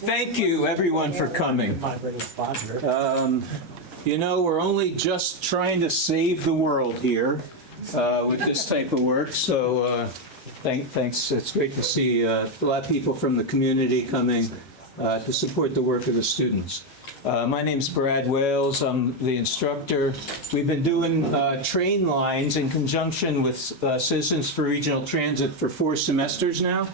Thank you, everyone, for coming. You know, we're only just trying to save the world here with this type of work, so thanks. It's great to see a lot of people from the community coming to support the work of the students. My name's Brad Wales. I'm the instructor. We've been doing train lines in conjunction with Citizens for Regional Transit for 4 semesters now.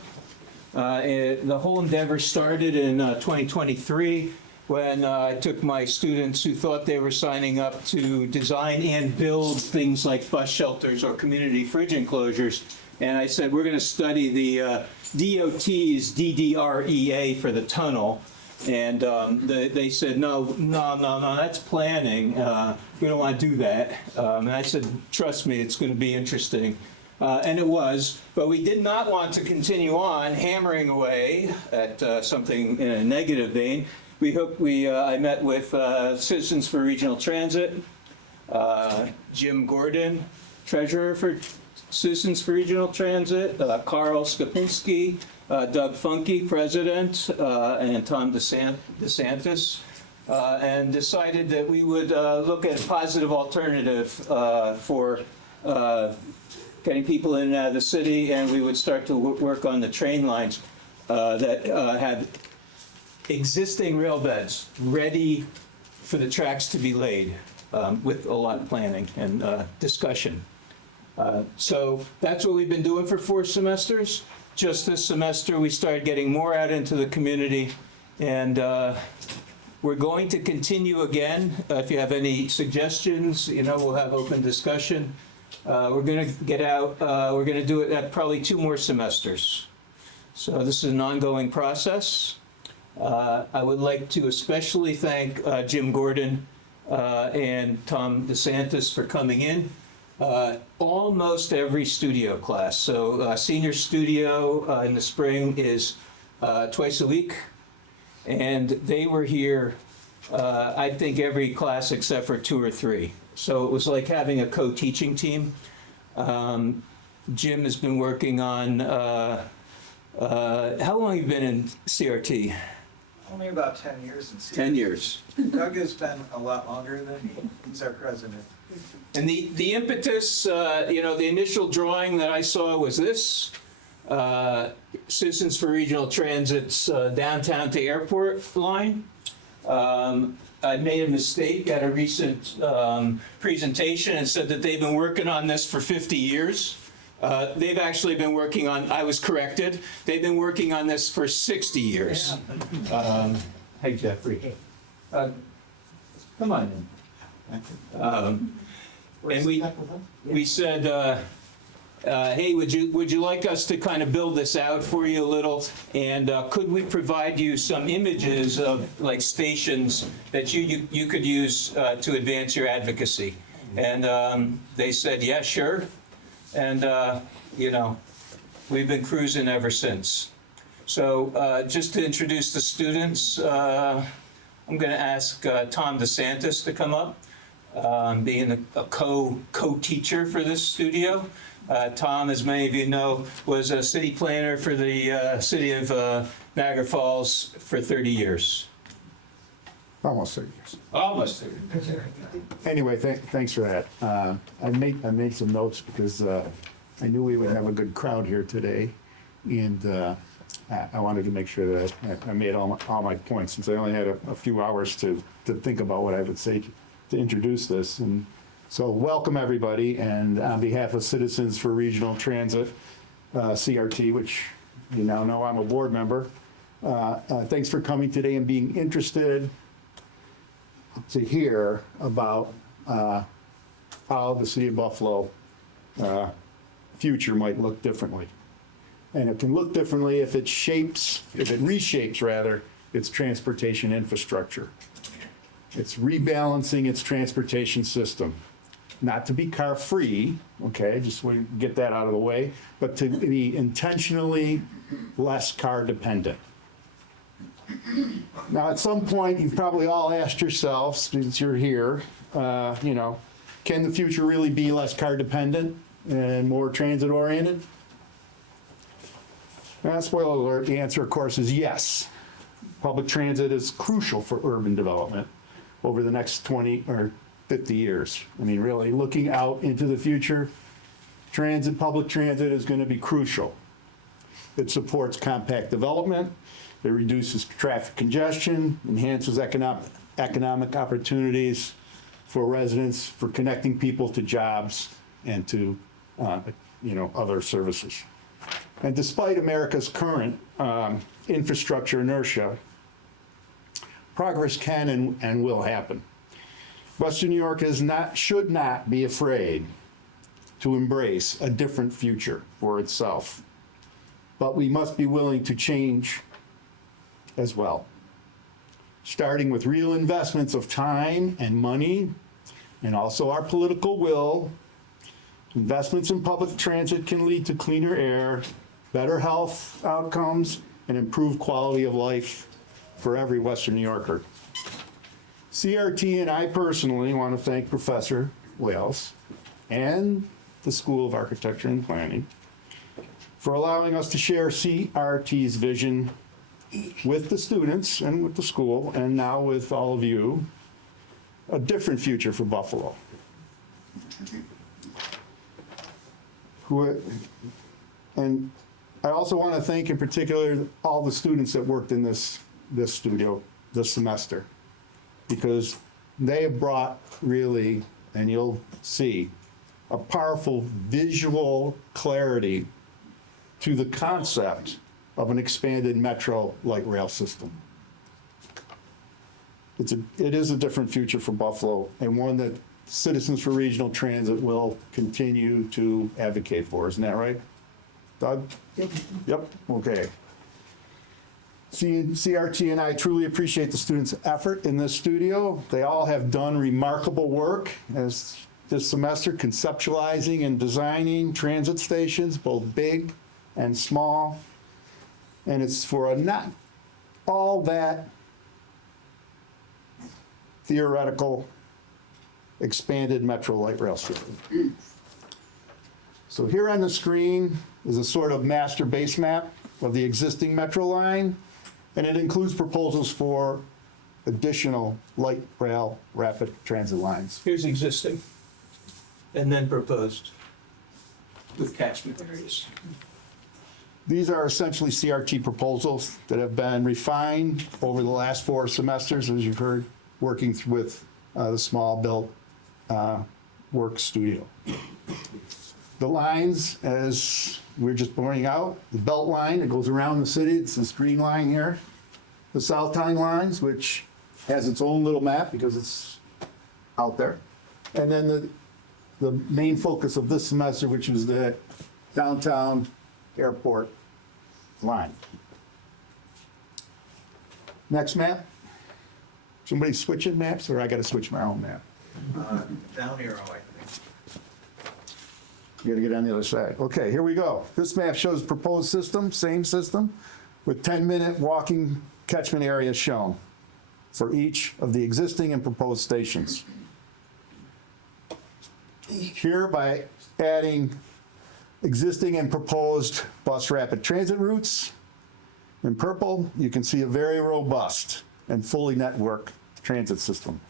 The whole endeavor started in 2023 when I took my students who thought they were signing up to design and build things like bus shelters or community fridge enclosures. And I said, we're going to study the DOT's DDREA for the tunnel. And they said, no, that's planning. We don't want to do that. And I said, trust me, it's going to be interesting. And it was, but we did not want to continue on hammering away at something in a negative vein. I met with Citizens for Regional Transit, Jim Gordon, treasurer for Citizens for Regional Transit, Carl Skopinski, Doug Funke, president, and Tom DeSantis, and decided that we would look at a positive alternative for getting people in and out of the city, and we would start to work on the train lines that had existing rail beds ready for the tracks to be laid with a lot of planning and discussion. So that's what we've been doing for 4 semesters. Just this semester, we started getting more out into the community, and we're going to continue again. If you have any suggestions, we'll have open discussion. We're going to get out, we're going to do it at probably 2 more semesters. So this is an ongoing process. I would like to especially thank Jim Gordon and Tom DeSantis for coming in. Almost every studio class. So senior studio in the spring is twice a week. And they were here, I think, every class except for 2 or 3. So it was like having a co-teaching team. Jim has been working on, how long have you been in CRT? Only about 10 years in CRT. 10 years. Doug has been a lot longer than me. He's our president. And the impetus, the initial drawing that I saw was this. Citizens for Regional Transit's downtown to airport line. I made a mistake at a recent presentation and said that they've been working on this for 50 years. They've actually been working on, I was corrected, they've been working on this for 60 years. Hey, Jeffrey. Come on in. And we said, hey, would you like us to kind of build this out for you a little? And could we provide you some images of like stations that you could use to advance your advocacy? And they said, yeah, sure. And, we've been cruising ever since. So just to introduce the students, I'm going to ask Tom DeSantis to come up, being a co-teacher for this studio. Tom, as many of you know, was a city planner for the city of Niagara Falls for 30 years. Almost 30 years. Almost 30. Anyway, thanks for that. I made some notes because I knew we would have a good crowd here today, and I wanted to make sure that I made all my points, since I only had a few hours to think about what I would say to introduce this. And so welcome, everybody, and on behalf of Citizens for Regional Transit, CRT, which you now know I'm a board member, thanks for coming today and being interested to hear about how the city of Buffalo future might look differently. And it can look differently if it reshapes rather, its transportation infrastructure. It's rebalancing its transportation system. Not to be car-free, okay, just want to get that out of the way, but to be intentionally less car-dependent. Now, at some point, you've probably all asked yourselves, since you're here, can the future really be less car-dependent and more transit-oriented? Spoiler alert, the answer, of course, is yes. public transit is crucial for urban development over the next 20 or 50 years. I mean, really, looking out into the future, public transit is going to be crucial. It supports compact development, it reduces traffic congestion, enhances economic opportunities for residents, for connecting people to jobs and to, other services. And despite America's current infrastructure inertia, progress can and will happen. Western New York should not be afraid to embrace a different future for itself. But we must be willing to change as well. Starting with real investments of time and money, and also our political will. Investments in public transit can lead to cleaner air, better health outcomes, and improved quality of life for every Western New Yorker. CRT and I personally want to thank Professor Wales and the School of Architecture and Planning for allowing us to share CRT's vision with the students and with the school, and now with all of you, a different future for Buffalo. And I also want to thank in particular all the students that worked in this studio this semester, because they have brought really, and you'll see, a powerful visual clarity to the concept of an expanded metro light rail system. It is a different future for Buffalo, and one that Citizens for Regional Transit will continue to advocate for. Isn't that right, Doug? Yep, okay. CRT and I truly appreciate the students' effort in this studio. They all have done remarkable work as this semester, conceptualizing and designing transit stations, both big and small. And it's for a not all that theoretical expanded metro light rail system. So here on the screen is a sort of master base map of the existing metro line, and it includes proposals for additional light rail rapid transit lines. Here's existing, and then proposed with catchment areas. These are essentially CRT proposals that have been refined over the last 4 semesters, as you've heard, working with the Small Belt Work Studio. The lines, as we're just pointing out, the Belt line that goes around the city, it's this green line here. The South Town lines, which has its own little map because it's out there. And then the main focus of this semester, which was the downtown airport line. Next map. Somebody switching maps, or I got to switch my own map? Down arrow, I think. You got to get on the other side. Okay, here we go. This map shows proposed system, same system, with 10-minute walking catchment areas shown for each of the existing and proposed stations. Here, by adding existing and proposed bus rapid transit routes, in purple, you can see a very robust and fully networked transit system.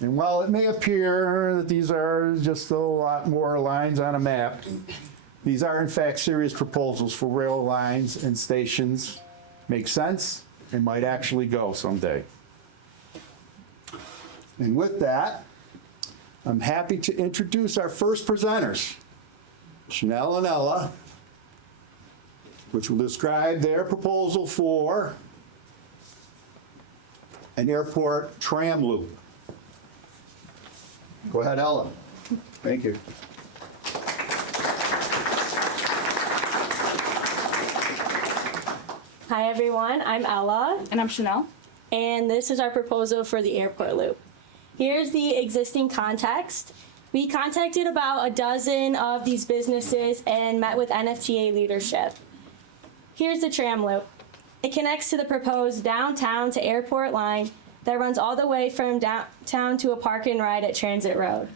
And while it may appear that these are just a lot more lines on a map, these are in fact serious proposals for rail lines and stations make sense and might actually go someday. And with that, I'm happy to introduce our first presenters, Chanel and Ella, which will describe their proposal for an airport tram loop. Go ahead, Ella. Thank you. Hi everyone, I'm Ella, And I'm Chanel. and this is our proposal for the airport loop. Here's the existing context. We contacted about a dozen of these businesses and met with NFTA leadership. Here's the tram loop. It connects to the proposed downtown to airport line that runs all the way from downtown to a park and ride at Transit Road.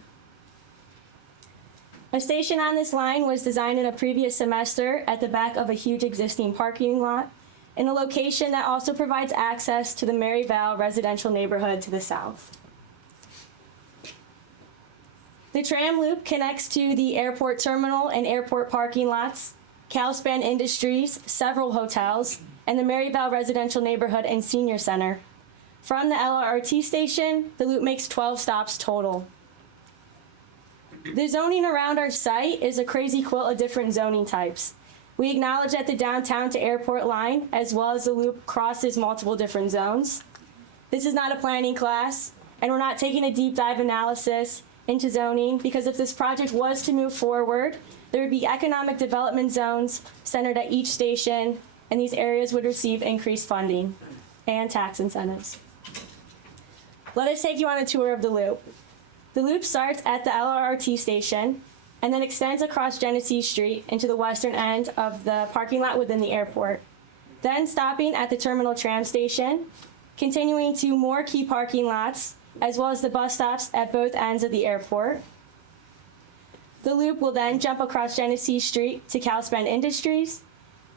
A station on this line was designed in a previous semester at the back of a huge existing parking lot. in a location that also provides access to the Maryvale residential neighborhood to the south. The tram loop connects to the airport terminal and airport parking lots, Calspan Industries, several hotels, and the Maryvale residential neighborhood and senior center. From the LRT station, the loop makes 12 stops total. The zoning around our site is a crazy quilt of different zoning types. We acknowledge that the downtown to airport line, as well as the loop, crosses multiple different zones. This is not a planning class, and we're not taking a deep dive analysis into zoning, because if this project was to move forward, there would be economic development zones centered at each station, and these areas would receive increased funding and tax incentives. Let us take you on a tour of the loop. The loop starts at the LRT station and then extends across Genesee Street into the western end of the parking lot within the airport, then stopping at the terminal tram station, continuing to more key parking lots, as well as the bus stops at both ends of the airport. The loop will then jump across Genesee Street to Calspan Industries,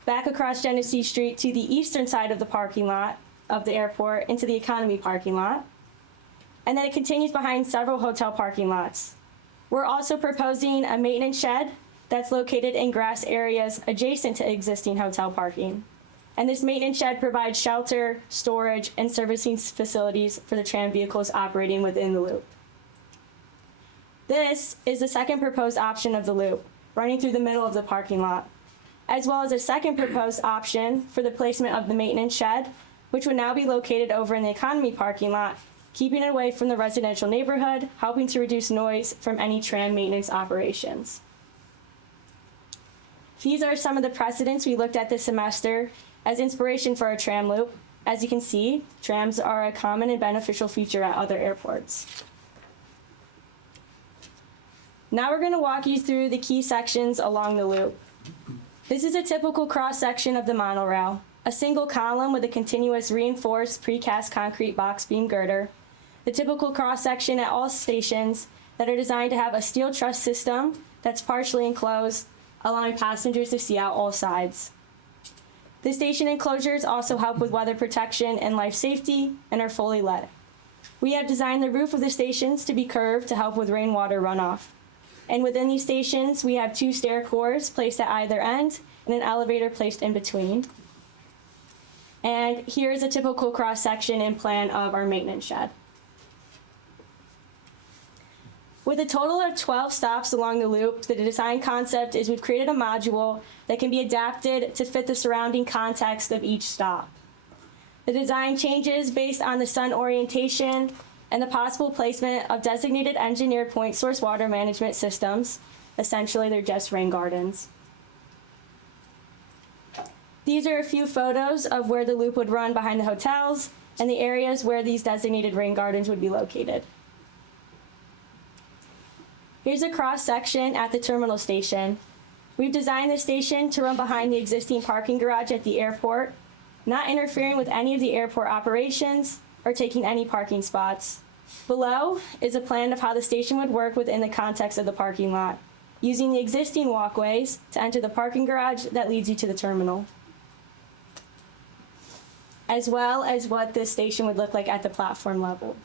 back across Genesee Street to the eastern side of the parking lot of the airport into the economy parking lot, and then it continues behind several hotel parking lots. We're also proposing a maintenance shed that's located in grass areas adjacent to existing hotel parking. And this maintenance shed provides shelter, storage, and servicing facilities for the tram vehicles operating within the loop. This is the second proposed option of the loop, running through the middle of the parking lot, as well as a second proposed option for the placement of the maintenance shed, which would now be located over in the economy parking lot, keeping it away from the residential neighborhood, helping to reduce noise from any tram maintenance operations. These are some of the precedents we looked at this semester as inspiration for our tram loop. As you can see, trams are a common and beneficial feature at other airports. Now we're going to walk you through the key sections along the loop. This is a typical cross-section of the monorail, a single column with a continuous reinforced precast concrete box beam girder, the typical cross-section at all stations that are designed to have a steel truss system that's partially enclosed, allowing passengers to see out all sides. The station enclosures also help with weather protection and life safety and are fully lit. We have designed the roof of the stations to be curved to help with rainwater runoff. And within these stations, we have 2 stair cores placed at either end and an elevator placed in between. And here's a typical cross-section and plan of our maintenance shed. With a total of 12 stops along the loop, the design concept is we've created a module that can be adapted to fit the surrounding context of each stop. The design changes based on the sun orientation and the possible placement of designated engineered point source water management systems. Essentially, they're just rain gardens. These are a few photos of where the loop would run behind the hotels and the areas where these designated rain gardens would be located. Here's a cross-section at the terminal station. We've designed the station to run behind the existing parking garage at the airport, not interfering with any of the airport operations or taking any parking spots. Below is a plan of how the station would work within the context of the parking lot, using the existing walkways to enter the parking garage that leads you to the terminal, as well as what this station would look like at the platform level.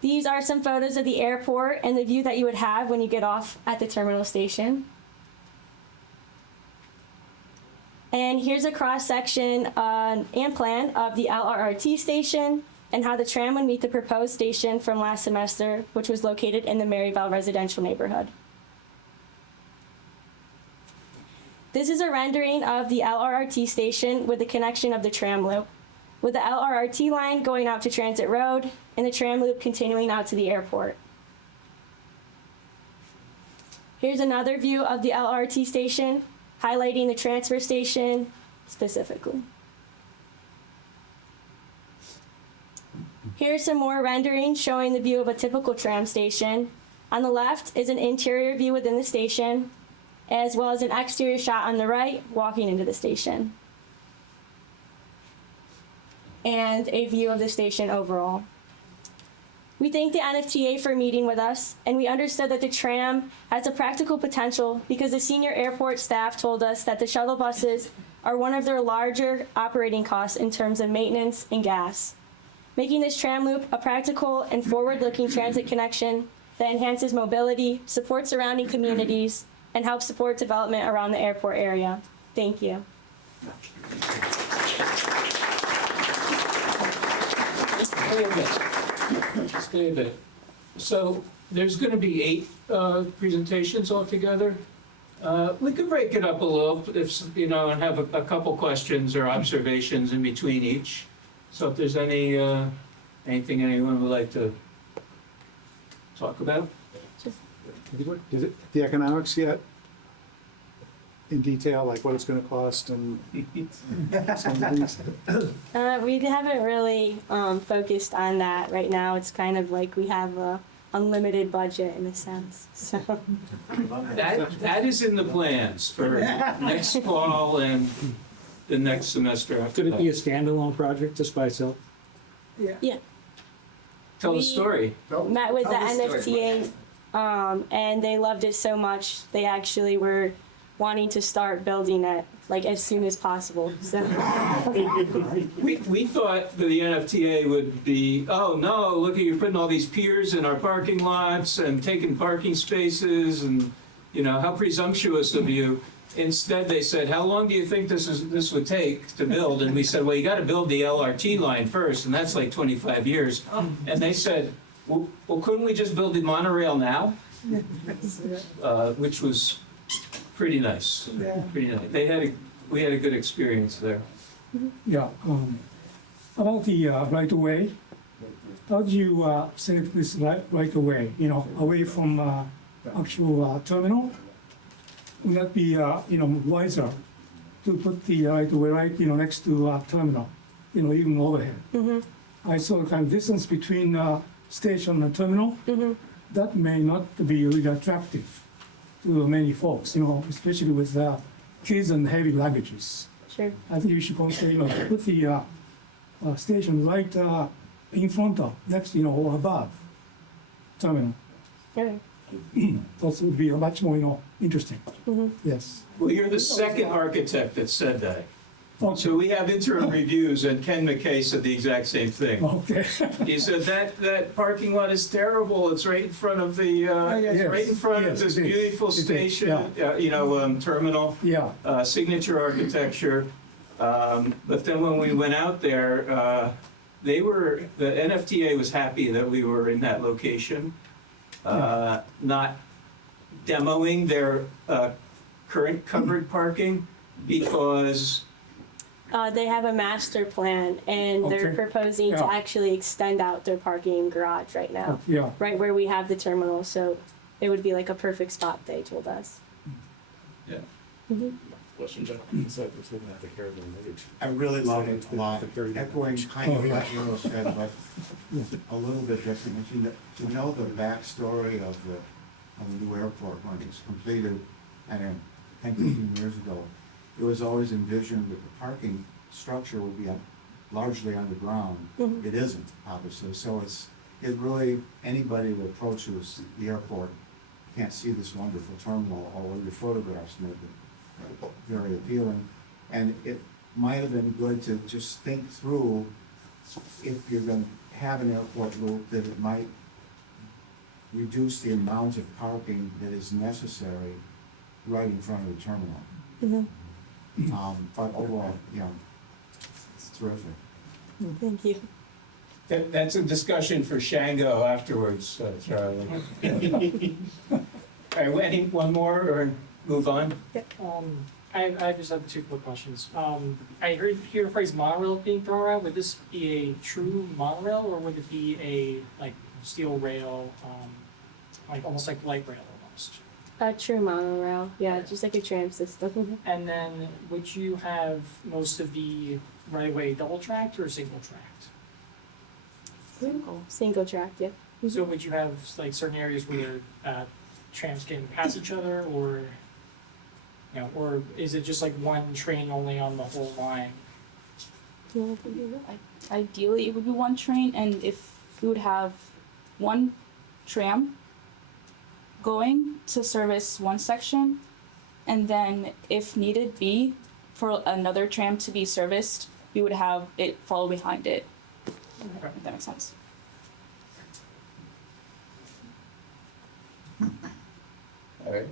These are some photos of the airport and the view that you would have when you get off at the terminal station. And here's a cross-section and plan of the LRT station and how the tram would meet the proposed station from last semester, which was located in the Maryvale residential neighborhood. This is a rendering of the LRT station with the connection of the tram loop, with the LRT line going out to Transit Road and the tram loop continuing out to the airport. Here's another view of the LRT station, highlighting the transfer station specifically. Here's some more renderings showing the view of a typical tram station. On the left is an interior view within the station, as well as an exterior shot on the right, walking into the station, and a view of the station overall. We thank the NFTA for meeting with us, and we understood that the tram has a practical potential because the senior airport staff told us that the shuttle buses are one of their larger operating costs in terms of maintenance and gas. Making this tram loop a practical and forward-looking transit connection that enhances mobility, supports surrounding communities, and helps support development around the airport area. Thank you. Stay a bit. So there's going to be 8 presentations altogether. We could break it up a little, if you know, and have a couple questions or observations in between each. So if there's anything anyone would like to talk about? Is it the economics yet? In detail, like what it's gonna cost and some of these? We haven't really focused on that right now. It's kind of like we have a unlimited budget in a sense. So That is in the plans for next fall and the next semester. Could it be a standalone project just by itself? yeah, Tell the we- story. met with the Tell the story. NFTA, and they loved it so much they actually were wanting to start building it like as soon as possible. So We thought that the NFTA would be, oh no, look at you putting all these piers in our parking lots and taking parking spaces and, you know, how presumptuous of you. Instead, they said, how long do you think this would take to build? And we said, well, you got to build the LRT line first, and that's like 25 years. And they said, well, couldn't we just build the monorail now? Which was pretty nice. Pretty nice. We had a good experience there. Yeah, about the right of way, how do you select this right of way, you know, away from actual terminal? Would that be, you know, wiser to put the right of way right, you know, next to terminal, you know, even overhead? I saw kind of distance between station and terminal. That may not be really attractive to many folks, you know, especially with kids and heavy luggages. sure. I think you should consider, you know, put the station right in front of, next, you know, or above terminal. Okay. That would be much more, you know, interesting. Yes. Well, you're the second architect that said that. Okay. So we have interim reviews, and Ken McKay said the exact same thing. Okay. He said that parking lot is terrible. It's right in front of the, it's right in front of Yes, this it is. beautiful It is, station, you know, terminal, Yeah. signature architecture. But then when we went out there, the NFTA was happy that we were in that location, not demoing their current covered parking because They have a master plan, and they're Okay. proposing to Yeah. actually extend out their parking garage right now, Yeah. right where we have the terminal. So it would be like a perfect spot, they told us. I really love it a lot, echoing kind of what Earl said, but a little bit different. If you know the backstory of the new airport when it was completed, I don't know, 10, 15 years ago, it was always envisioned that the parking structure would be largely underground. It isn't, obviously, so it really, anybody that approaches the airport can't see this wonderful terminal, although the photographs made it very appealing. And it might have been good to just think through, if you're gonna have an airport loop, that it might reduce the amount of parking that is necessary right in front of the terminal. But overall, yeah, it's terrific. Thank you. that's a discussion for Shango afterwards, Charlie. All right, any one more or move on? I just have 2 quick questions. I hear the phrase monorail being thrown around. Would this be a true monorail, or would it be a like steel rail, like almost like light rail almost? A true monorail, yeah, just like a tram system. And then would you have most of the right of way double tracked or single tracked? Single track, yeah. So would you have like certain areas where trams can pass each other, or you know, or is it just like one train only on the whole line? Ideally, it would be one train, and if we would have one tram going to service one section, and then if needed be, for another tram to be serviced, we would have it follow behind it. If that makes sense. Alright.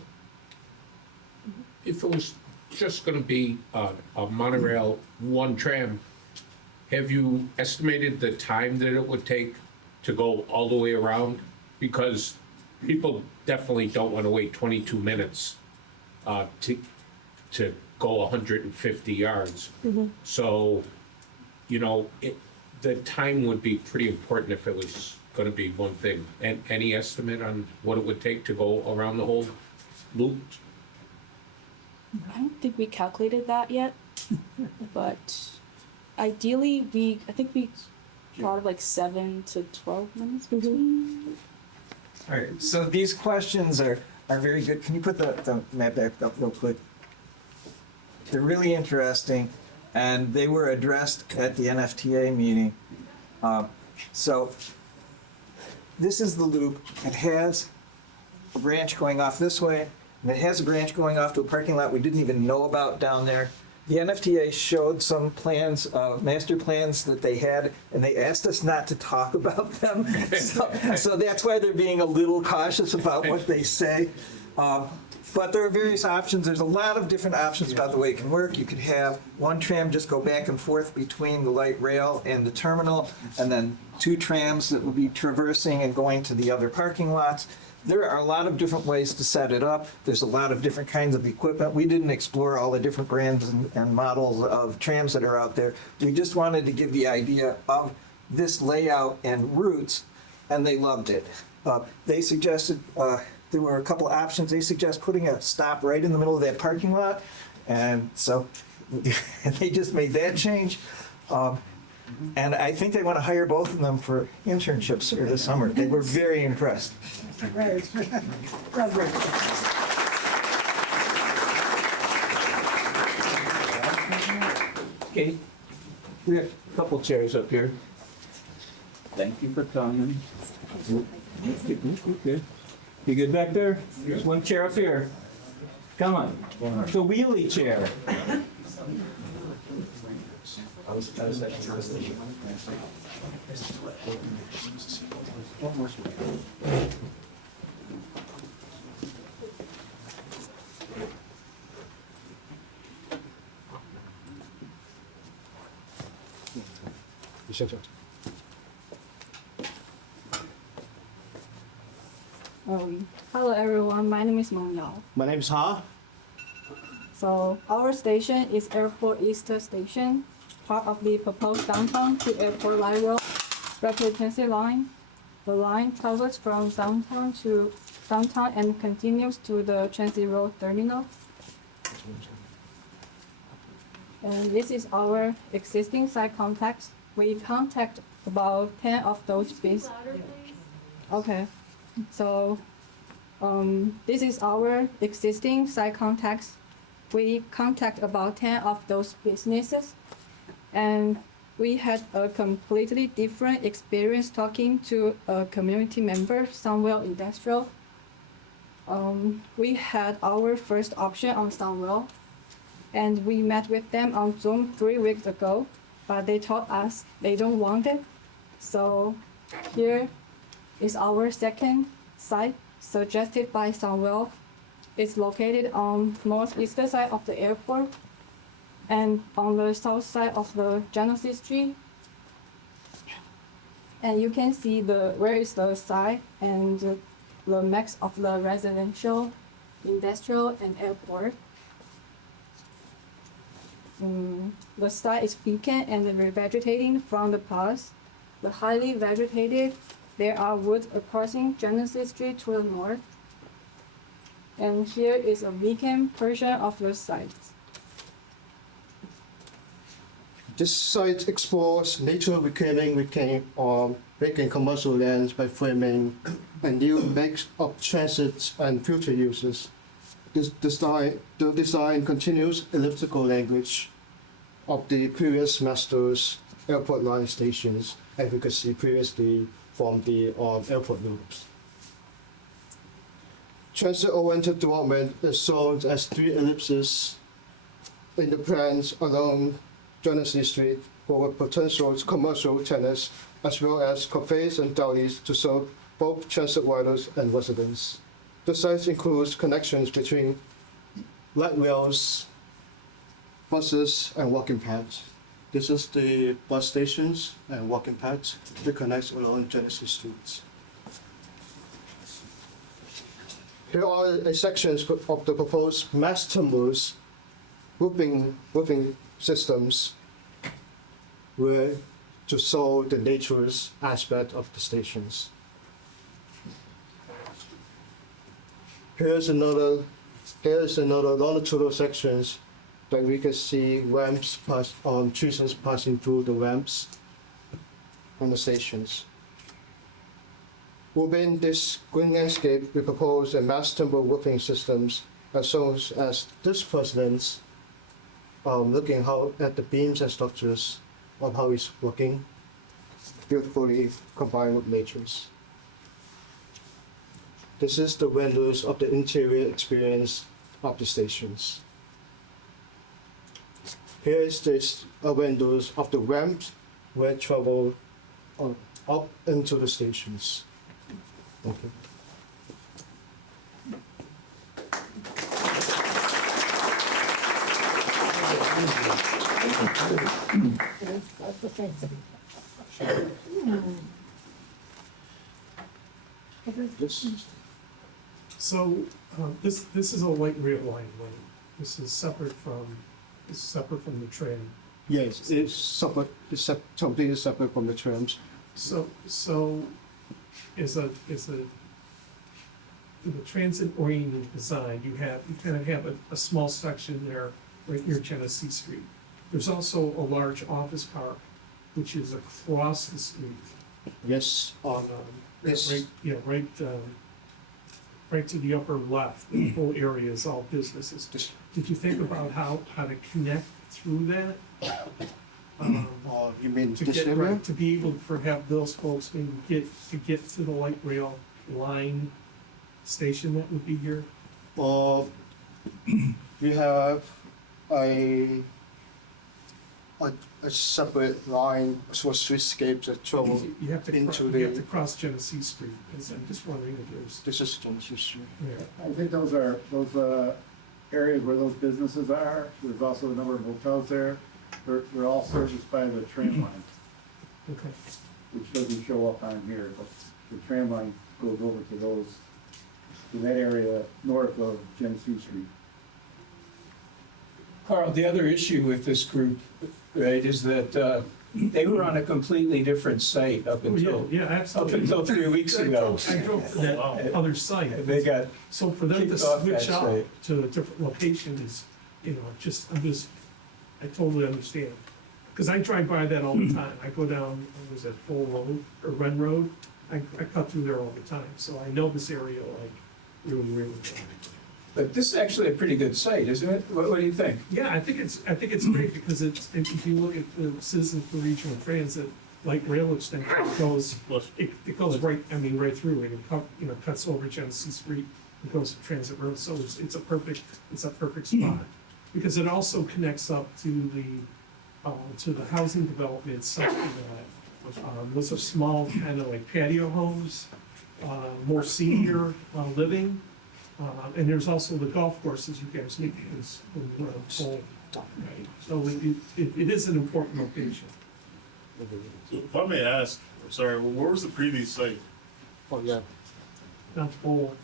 If it was just gonna be a monorail, one tram, have you estimated the time that it would take to go all the way around? Because people definitely don't wanna wait 22 minutes to go 150 yards. So, you know, the time would be pretty important if it was gonna be one thing. And any estimate on what it would take to go around the whole loop? I don't think we calculated that yet, but ideally I think we thought of like 7 to 12 minutes between. All right, so these questions are very good. Can you put the map back up real quick? They're really interesting, and they were addressed at the NFTA meeting. So this is the loop. It has a branch going off this way, and it has a branch going off to a parking lot we didn't even know about down there. The NFTA showed some plans, master plans that they had, and they asked us not to talk about them. So that's why they're being a little cautious about what they say. But there are various options. There's a lot of different options about the way it can work. You could have one tram just go back and forth between the light rail and the terminal, and then two trams that will be traversing and going to the other parking lots. There are a lot of different ways to set it up. There's a lot of different kinds of equipment. We didn't explore all the different brands and models of trams that are out there. We just wanted to give the idea of this layout and routes, and they loved it. They suggested, there were a couple of options. They suggest putting a stop right in the middle of that parking lot, and so they just made that change. And I think they want to hire both of them for internships for this summer. They were very impressed. Okay, we have a couple chairs up here. Thank you for coming. Okay. You good back there? There's one chair up here. Come on, the wheelie chair. Hello everyone, my name is Meng Yao. My name is Ha. So our station is Airport East Station, part of the proposed downtown to airport light rail rapid transit line. The line travels from downtown to downtown and continues to the transit road terminal. And this is our existing site contacts. We contact about 10 of those businesses. Okay, so this is our existing site contacts. We contact about 10 of those businesses, and we had a completely different experience talking to a community member, Sunwell Industrial. We had our first option on Sunwell, and we met with them on Zoom 3 weeks ago, but they told us they don't want it. So here is our second site suggested by Sunwell. It's located on northeast side of the airport and on the south side of the Genesee Street. And you can see where is the site and the mix of the residential, industrial, and airport. The site is vacant and revegetating from the past. The highly vegetated, there are woods crossing Genesee Street to the north. And here is a vacant portion of the site. This site explores nature reclaiming vacant commercial lands by framing a new mix of transit and future uses. The design continues elliptical language of the previous master's airport line stations, as you could see previously from the airport loops. Transit-oriented development is shown as 3 ellipses in the plans along Genesee Street for potential commercial tenants as well as cafes and delis to serve both transit riders and residents. The site includes connections between light rails, buses, and walking paths. This is the bus stations and walking paths that connect along Genesee Street. Here are sections of the proposed mass timbers roofing systems where to show the nature's aspect of the stations. Here's another longitudinal sections that we can see ramps trees passing through the ramps on the stations. Within this green landscape, we propose a mass timber roofing systems as shown as this president's looking at the beams and structures of how it's working, beautifully combined with natures. This is the renders of the interior experience of the stations. Here is this renders of the ramps where travel up into the stations. Okay. So, this is a light rail line, right? This is separate from the train. Yes, it's separate. It's completely separate from the trams. So is the transit-oriented design, you kind of have a small section there right near Genesee Street. There's also a large office park, which is across the street. Yes. Yes. Right to the upper left. The whole area is all businesses. Did you think about how to connect through that? You mean To this get area? right, to be able to have those folks maybe get to the light rail line station that would be here? We have a separate line for streetscapes that travel You have to into you the. have to cross Genesee Street. I'm just wondering if there's. This is Genesee Street. Yeah. I think those are, areas where those businesses are, there's also a number of hotels there. They're all serviced by the tram line, Okay. which doesn't show up on here, but the tram line goes over to that area north of Genesee Street. Carl, the other issue with this group, right, is that they were on a completely different site up Oh, yeah, until, yeah, absolutely. 3 weeks ago. I drove to that other site. They got So for them to kicked off that switch out site. to a different location is, I totally understand. Because I drive by that all the time. I go down, what was it, Full Road or Ren Road? I cut through there all the time, so I know this area like really, really well. But this is actually a pretty good site, isn't it? What do you think? Yeah, I think it's great because if you look at the Citizens for Regional Transit, light rail extension, it goes right through it. It cuts over Genesee Street, it goes to Transit Road, so it's a perfect spot. Because it also connects up to the housing development section of that. Those are small kind of like patio homes, more senior living. And there's also the golf courses you guys need, is full, right? So it is an important location. So if I may ask, I'm sorry, where was the previous site? Oh, yeah. Not full.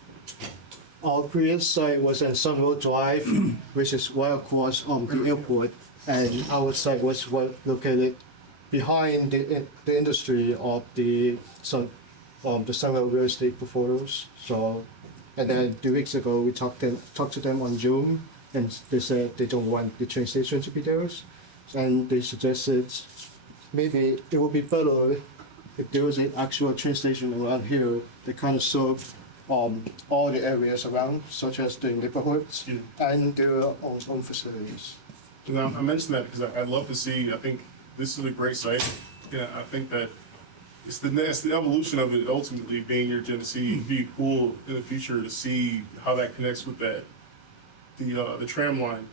Our previous site was at Sunroad Drive, which is right across the airport, and our site was located behind the industry of the Sunroad real estate portfolios. So, and then 2 weeks ago we talked to them on Zoom, and they said they don't want the train station to be theirs, and they suggested maybe it would be better if there was an actual train station around here that kind of served all the areas around, such as the neighborhoods and their own facilities. And I mentioned that because I'd love to see, I think this is a great site. Yeah, I think that it's the evolution of it ultimately being your Genesee. It'd be cool in the future to see how that connects with the tram line.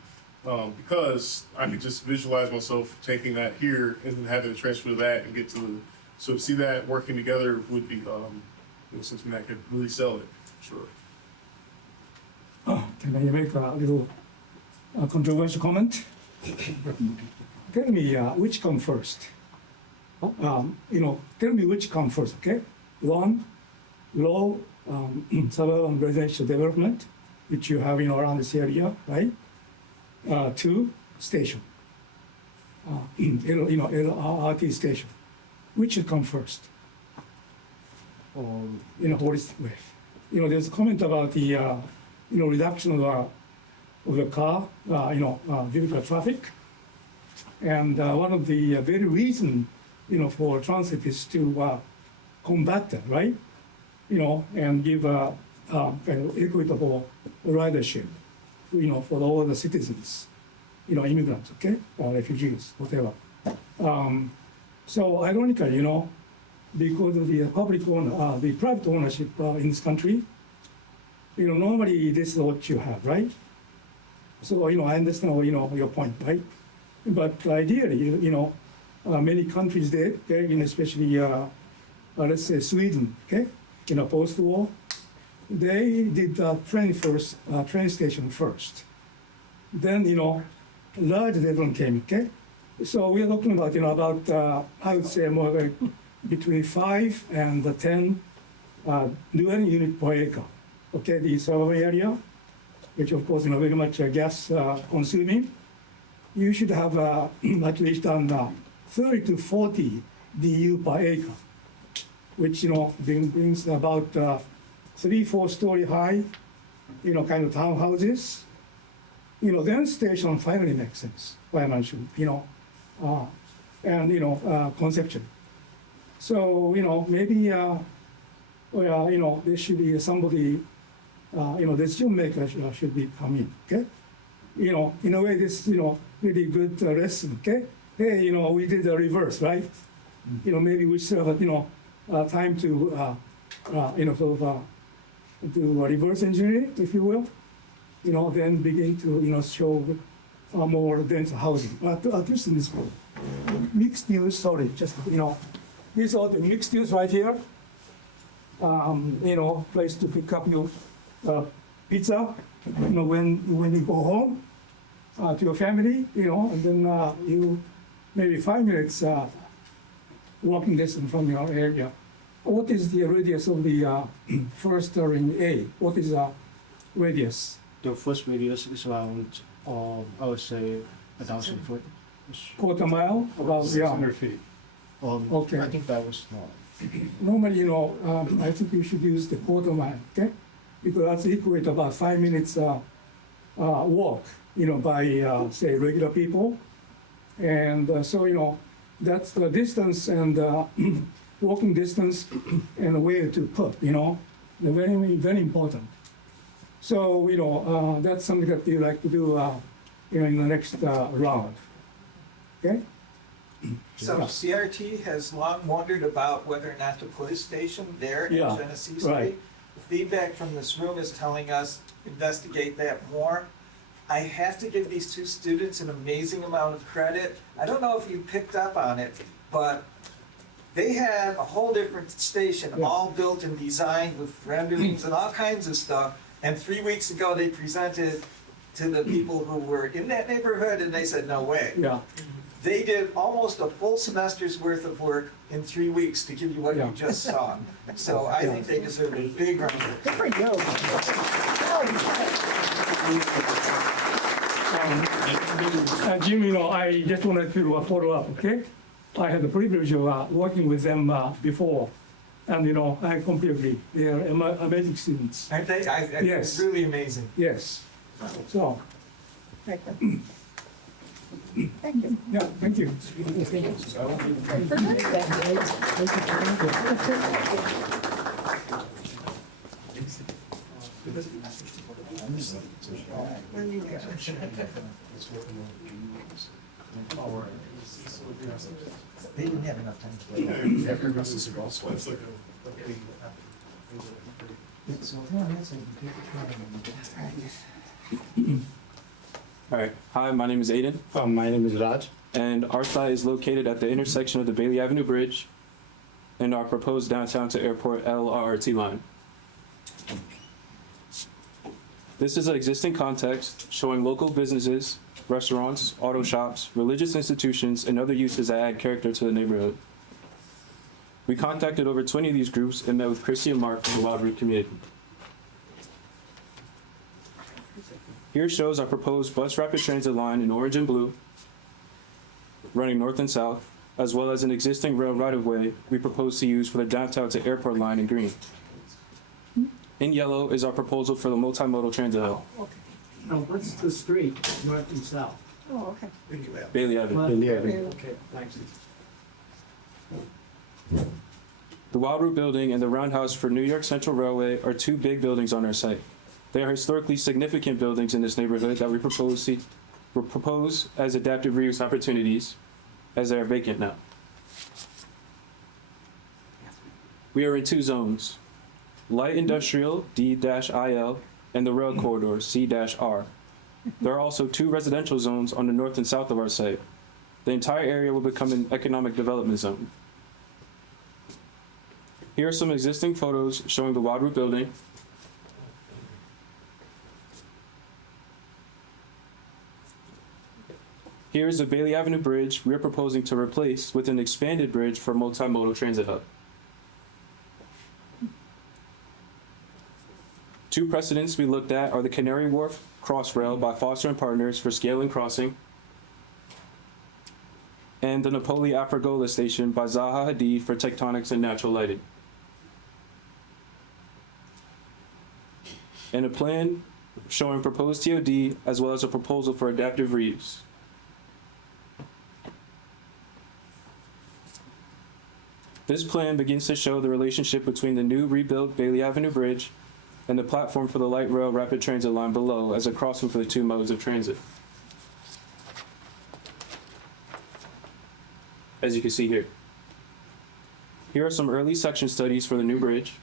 Because I could just visualize myself taking that here and then having to transfer to that and get to so to see that working together would be something that could really sell it, for sure. Can I make a little controversial comment? Tell me which come first. Tell me which come first, okay? One, low suburban residential development, which you have around this area, right? Two, station. LRT station. Which should come first? What is the way? There's a comment about the reduction of the car, vehicle traffic, and one of the very reason for transit is to combat that, right? And give kind of equitable ridership, for all the citizens, immigrants, okay, refugees, whatever. So ironically, because of the the private ownership in this country, normally this is what you have, right? So, I understand, your point, right? But ideally, many countries there, especially, let's say Sweden, okay, post-war, they did train station first. Then, large development came, okay? So we are talking about, I would say more like between 5 and 10 dwelling unit per acre. Okay, the survey area, which of course, very much gas consuming. You should have at least 30 to 40 DU per acre, which, brings about 3-4 story high, kind of townhouses. Then station finally makes sense, financially, and, conceptually. So, maybe, there should be somebody, decision maker should be coming, okay? In a way, this, really good lesson, okay? Hey, we did the reverse, right? Maybe we still have, time to, sort of, do reverse engineering, if you will. Then begin to, show more dense housing. At least in this mixed use, sorry, just, these are the mixed use right here. Place to pick up your pizza, when you go home to your family, and then you maybe 5 minutes walking distance from your area. What is the radius of the first ring A? What is the radius? The first radius is around, I would say, 1,000 foot. Quarter mile, about 600 feet. Okay. I think that was not. Normally, I think you should use the quarter mile, okay? Because that's equal to about 5 minutes walk, by say regular people. And so, that's the distance and walking distance and where to put, they're very, very important. So, that's something that you like to do, in the next round, okay? So CRT has long wondered about whether or not to put a station there in Yeah, Genesee Street. right. The feedback from this room is telling us, investigate that more. I have to give these two students an amazing amount of credit. I don't know if you picked up on it, but they had a whole different station, all built and designed with renderings and all kinds of stuff. And 3 weeks ago, they presented to the people who were in that neighborhood, and they said, no way. Yeah. They did almost a full semester's worth of work in 3 weeks to give you what you just saw. So I think they deserve a big round of applause. Good for you. Jim, I just wanted to follow up, okay? I had the privilege of working with them before, and I completely agree. They are amazing students. Aren't they? Yes. It's really amazing. Yes. So, Thank you. Thank you. yeah, thank you. They didn't have enough time to. That's like All right. Hi, my name is Aiden, My name is Raj. and our site is located at the intersection of the Bailey Avenue Bridge and our proposed downtown to airport LRT line. This is an existing context showing local businesses, restaurants, auto shops, religious institutions, and other uses that add character to the neighborhood. We contacted over 20 of these groups and met with Christy and Mark from the Wild Root community. Here shows our proposed bus rapid transit line in orange and blue, running north and south, as well as an existing rail right-of-way we propose to use for the downtown to airport line in green. In yellow is our proposal for the multimodal transit hub, Now, what's the street, north and south? Oh, okay. Bailey Avenue. Okay, thanks. The Wild Root Building and the Roundhouse for New York Central Railway are two big buildings on our site. They are historically significant buildings in this neighborhood that we propose as adaptive reuse opportunities, as they are vacant now. We are in two zones, light industrial D-IL and the rail corridor C-R. There are also two residential zones on the north and south of our site. The entire area will become an economic development zone. Here are some existing photos showing the Wild Root Building. Here is the Bailey Avenue Bridge we are proposing to replace with an expanded bridge for multimodal transit hub. Two precedents we looked at are the Canary Wharf Crossrail by Foster and Partners for scale and crossing, and the Napoli Afragola Station by Zaha Hadid for tectonics and natural lighting. And a plan showing proposed TOD as well as a proposal for adaptive reuse. This plan begins to show the relationship between the new rebuilt Bailey Avenue Bridge and the platform for the light rail rapid transit line below as a crossing for the two modes of transit. As you can see here. Here are some early section studies for the new bridge.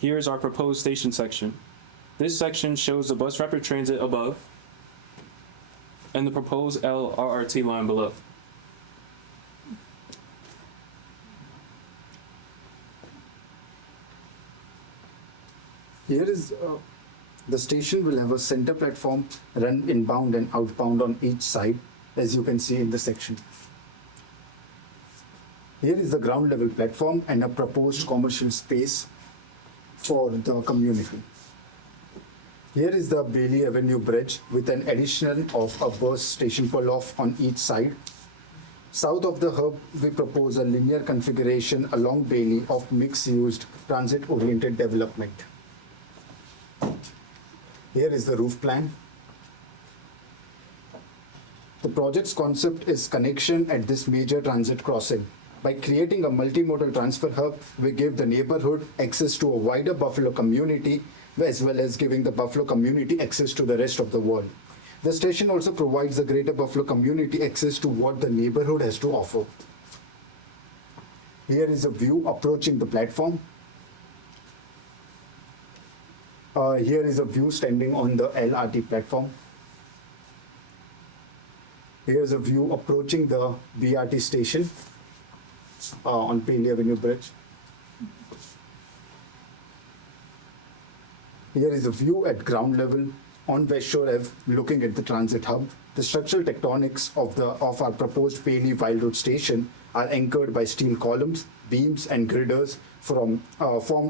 Here is our proposed station section. This section shows the bus rapid transit above and the proposed LRT line below. Here is the station will have a center platform run inbound and outbound on each side, as you can see in the section. Here is the ground level platform and a proposed commercial space for the community. Here is the Bailey Avenue Bridge with an addition of a bus station pull-off on each side. South of the hub, we propose a linear configuration along Bailey of mixed-use transit-oriented development. Here is the roof plan. The project's concept is connection at this major transit crossing. By creating a multimodal transfer hub, we give the neighborhood access to a wider Buffalo community, as well as giving the Buffalo community access to the rest of the world. The station also provides the greater Buffalo community access to what the neighborhood has to offer. Here is a view approaching the platform. Here is a view standing on the LRT platform. Here's a view approaching the BRT station on Bailey Avenue Bridge. Here is a view at ground level on West Shore Ave, looking at the transit hub. The structural tectonics of our proposed Bailey Wild Root station are anchored by steel columns, beams, and girders formed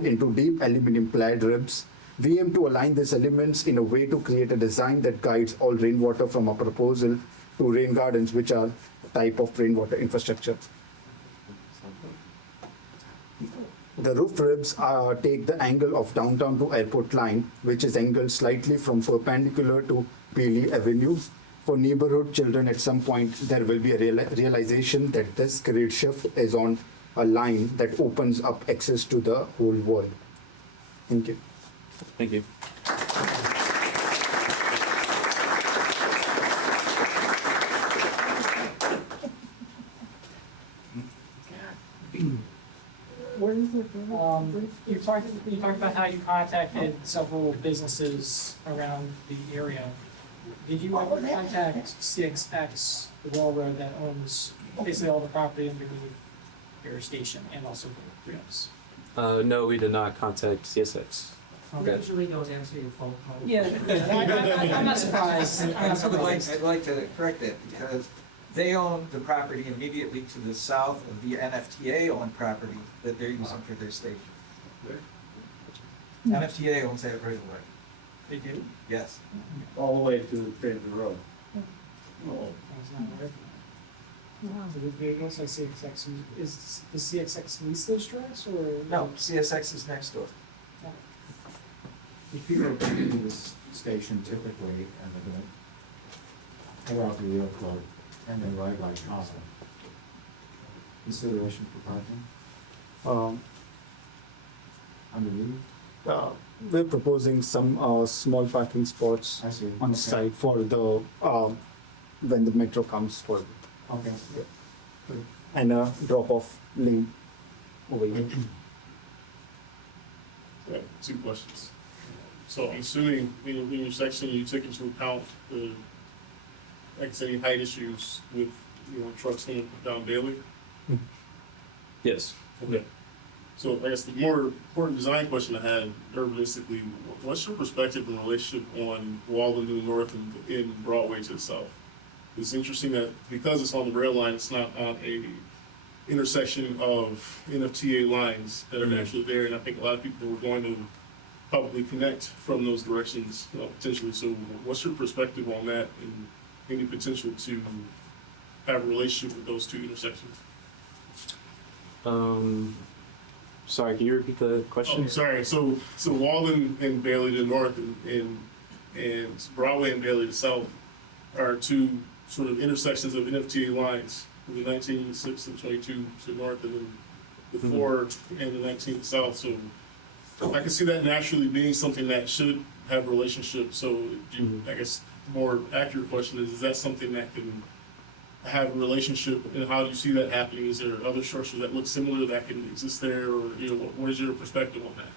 into deep aluminum clad ribs. We aim to align these elements in a way to create a design that guides all rainwater from our proposal to rain gardens, which are a type of rainwater infrastructure. The roof ribs take the angle of downtown to airport line, which is angled slightly from perpendicular to Bailey Avenue. For neighborhood children, at some point, there will be a realization that this grade shift is on a line that opens up access to the whole world. Thank you. Thank you. You talked about how you contacted several businesses around the area. Did you ever contact CXX, the railroad that owns basically all the property underneath your station and also the rails? No, we did not contact CSX. Usually don't answer your phone calls. Yeah, I'm not surprised. I'd like to correct that because they own the property immediately to the south of the NFTA owned property that they're using for their station. NFTA owns that right away. They do? Yes. All the way to Craven Road. I was not aware of that. So the vehicles, I CXX, is the CXX lease those trucks or? No, CSX is next door. If you go to this station typically, and they're gonna head out to the airport and then ride by car, consideration for parking underneath? We're proposing some small parking spots I see. on the Okay. side for the when the metro comes for Okay. and a drop-off lane over here. Yeah, two questions. So I'm assuming in your section, you took into account the, like, any height issues with, trucks going down Bailey? Yes. Okay. So I guess the more important design question I had urbanistically, what's your perspective and relationship on Walden to the north and in Broadway to the south? It's interesting that because it's on the rail line, it's not on a intersection of NFTA lines that are actually there, and I think a lot of people are going to probably connect from those directions, potentially. So what's your perspective on that and any potential to have a relationship with those two intersections? Sorry, can you repeat the question? Oh, sorry. So Walden and Bailey to the north and Broadway and Bailey to the south are two sort of intersections of NFTA lines, the 19, 6, and 22 to the north, and then the 4 and the 19 to the south. So I can see that naturally being something that should have a relationship. So I guess the more accurate question is that something that can have a relationship, and how do you see that happening? Is there other structures that look similar that can exist there, or what is your perspective on that?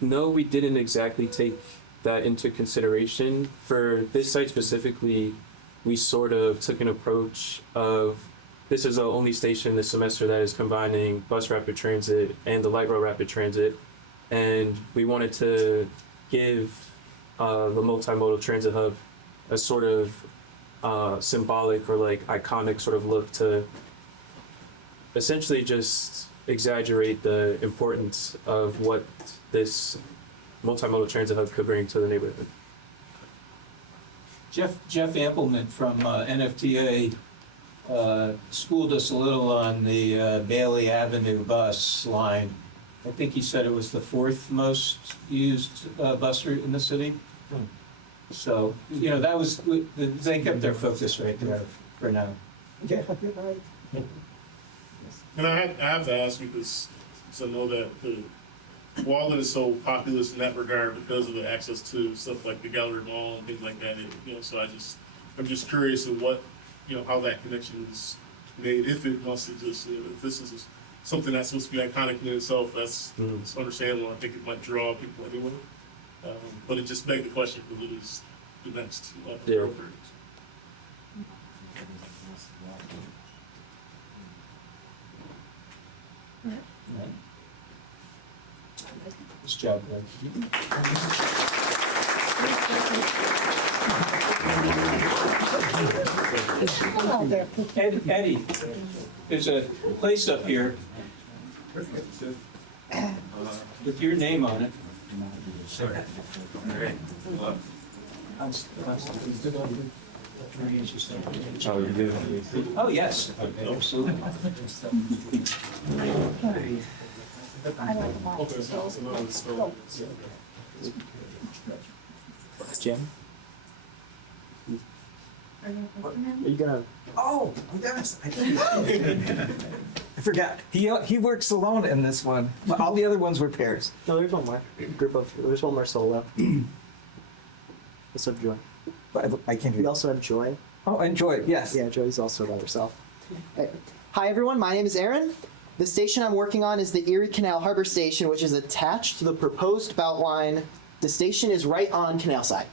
No, we didn't exactly take that into consideration. For this site specifically, we sort of took an approach of this is the only station this semester that is combining bus rapid transit and the light rail rapid transit, and we wanted to give the multimodal transit hub a sort of symbolic or like iconic sort of look to essentially just exaggerate the importance of what this multimodal transit hub could bring to the neighborhood. Jeff Ampleman from NFTA schooled us a little on the Bailey Avenue bus line. I think he said it was the 4th most used bus route in the city. So, that was, they kept their focus right there for now. And I have to ask because I know that Walden is so populous in that regard because of the access to stuff like the Gallery Mall and things like that. So I'm just curious of what, how that connection is made, if it must exist. If this is something that's supposed to be iconic in itself, that's understandable. I think it might draw people anyway. But it just begs the question because it is the next level. Nice job, Eddie, there's a place up here with your name on it. Oh, yes, absolutely. Jim? Are you gonna? Oh, yes. I forgot. He works alone in this one. All the other ones were pairs. No, there's one more. There's one more solo. Let's have Joy. I can't hear. We also have Joy. Oh, and Joy, yes. Yeah, Joy's also by herself. Hi, everyone. My name is Aaron. The station I'm working on is the Erie Canal Harbor Station, which is attached to the proposed belt line. The station is right on Canal Side.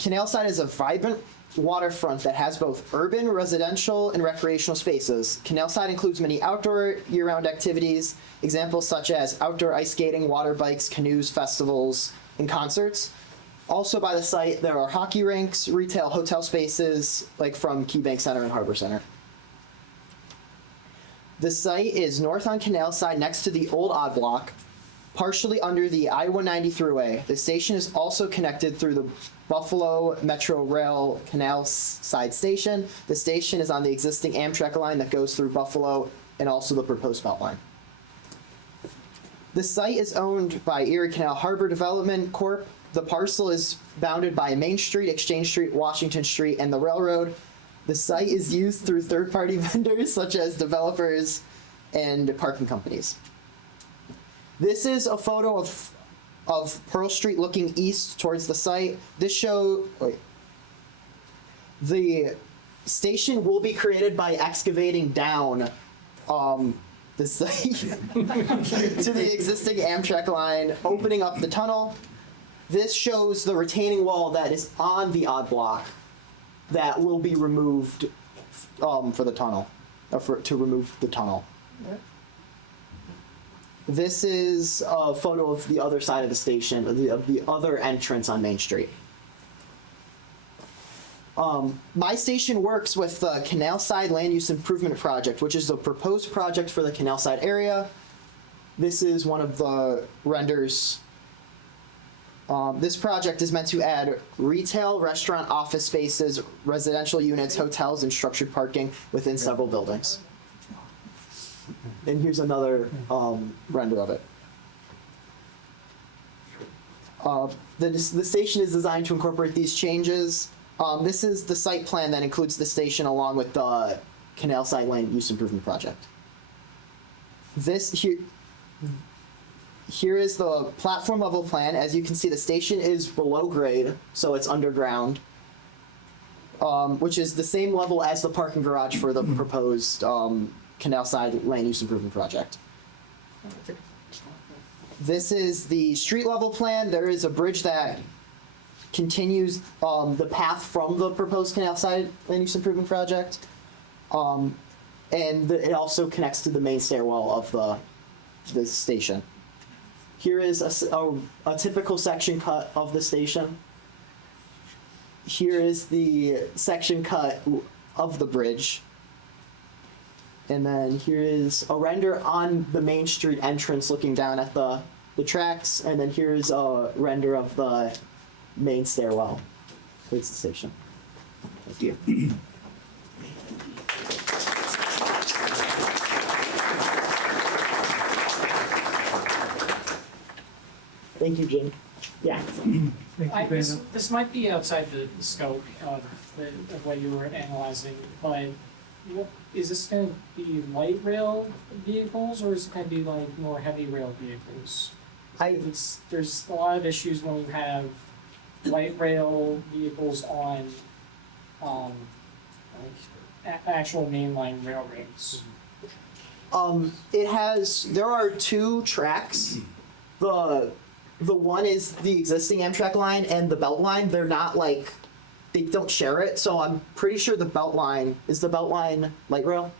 Canal Side is a vibrant waterfront that has both urban, residential, and recreational spaces. Canal Side includes many outdoor year-round activities, examples such as outdoor ice skating, water bikes, canoes, festivals, and concerts. Also by the site, there are hockey rinks, retail hotel spaces, like from KeyBank Center and Harbor Center. The site is north on Canal Side next to the old Odd Block, partially under the I-190 Thruway. The station is also connected through the Buffalo Metro Rail Canal Side Station. The station is on the existing Amtrak line that goes through Buffalo and also the proposed belt line. The site is owned by Erie Canal Harbor Development Corp. The parcel is bounded by Main Street, Exchange Street, Washington Street, and the railroad. The site is used through third-party vendors such as developers and parking companies. This is a photo of Pearl Street looking east towards the site. The station will be created by excavating down the site to the existing Amtrak line, opening up the tunnel. This shows the retaining wall that is on the Odd Block that will be removed for the tunnel, to remove the tunnel. This is a photo of the other side of the station, of the other entrance on Main Street. My station works with the Canal Side Land Use Improvement Project, which is a proposed project for the Canal Side area. This is one of the renders. This project is meant to add retail, restaurant, office spaces, residential units, hotels, and structured parking within several buildings. And here's another render of it. The station is designed to incorporate these changes. This is the site plan that includes the station along with the Canal Side Land Use Improvement Project. Here is the platform level plan. As you can see, the station is below grade, so it's underground, which is the same level as the parking garage for the proposed Canal Side Land Use Improvement Project. This is the street level plan. There is a bridge that continues the path from the proposed Canal Side Land Use Improvement Project. It also connects to the main stairwell of the station. Here is a typical section cut of the station. Here is the section cut of the bridge. And then here is a render on the Main Street entrance looking down at the tracks. And then here's a render of the main stairwell towards the station. Thank you. Thank you, Jim. Yeah. This might be outside the scope of what you were analyzing, but is this going to be light rail vehicles or is it going to be like more heavy rail vehicles? There's a lot of issues when you have light rail vehicles on actual mainline railroads. There are two tracks. The one is the existing Amtrak line and the belt line. They're not like, they don't share it. So I'm pretty sure the belt line, is the belt line light rail?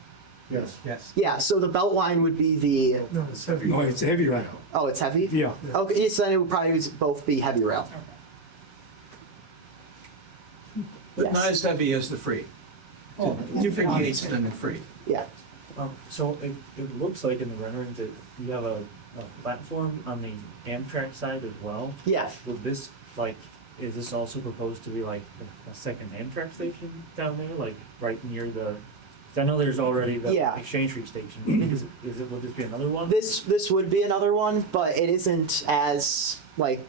Yes. Yes. Yeah, so the belt line would be the. No, it's heavy. No, it's heavy rail. Oh, it's heavy? Yeah. Okay, so then it would probably both be heavy rail. But not as heavy as the freight. Different gates than the freight. Yeah. So it looks like in the renderings that you have a platform on the Amtrak side as well. Yeah. Would this, like, is this also proposed to be like a second Amtrak station down there, like right near the? 'Cause I know there's already the Exchange Street station. Would this be another one? This would be another one, but it isn't as like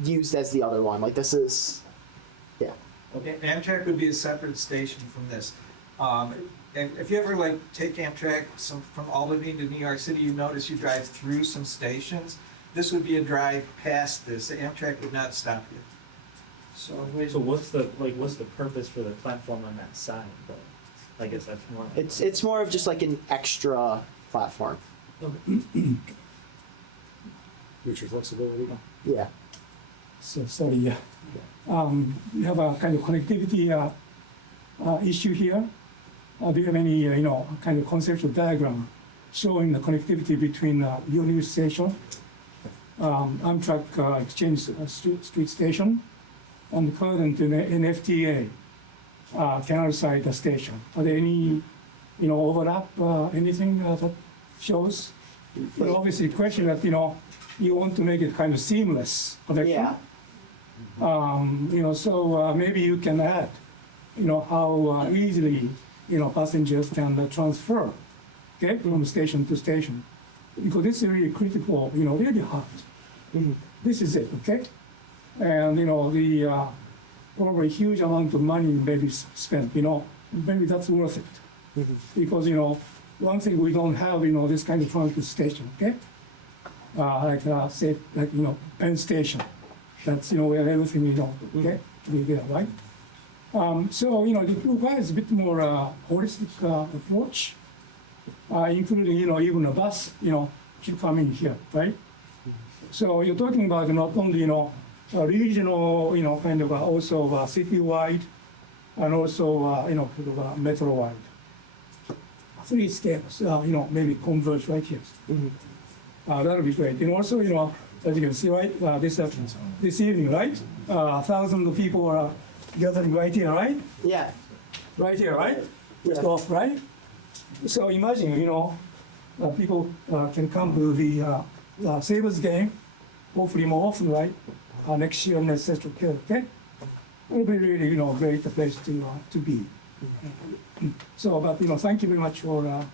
used as the other one. Like this is, yeah. Okay. Amtrak would be a separate station from this. If you ever like take Amtrak from Albany to New York City, you notice you drive through some stations. This would be a drive past this. The Amtrak would not stop you. So what's the purpose for the platform on that side though? I guess that's more. It's more of just like an extra platform. Future flexibility. Yeah. So sorry, yeah. We have a kind of connectivity issue here. Do you have any, kind of conceptual diagram showing the connectivity between your new station, Amtrak Exchange Street Station, and the current NFTA Canal Side Station? Are there any, overlap, anything that shows? But obviously, question that, you want to make it kind of seamless connection. Yeah. So maybe you can add, how easily, passengers can transfer, okay, from station to station. Because this is really critical, really hard. This is it, okay? And, the probably huge amount of money maybe spent, maybe that's worth it. Because, one thing we don't have, this kind of transit station, okay? Say, Penn Station. That's, where everything, okay, we there, right? So, it requires a bit more holistic approach, including, even a bus, should come in here, right? So you're talking about not only, a regional, kind of also citywide, and also, sort of metro-wide. 3 steps, maybe converge right here. That would be great. And also, as you can see, right, this evening, right? Thousands of people are gathering right here, right? Yeah. Right here, right? Just off, right? So imagine, people can come to the Sabres game, hopefully more often, right? Next year, next semester, okay? It will be really, great place to be. So, but, thank you very much for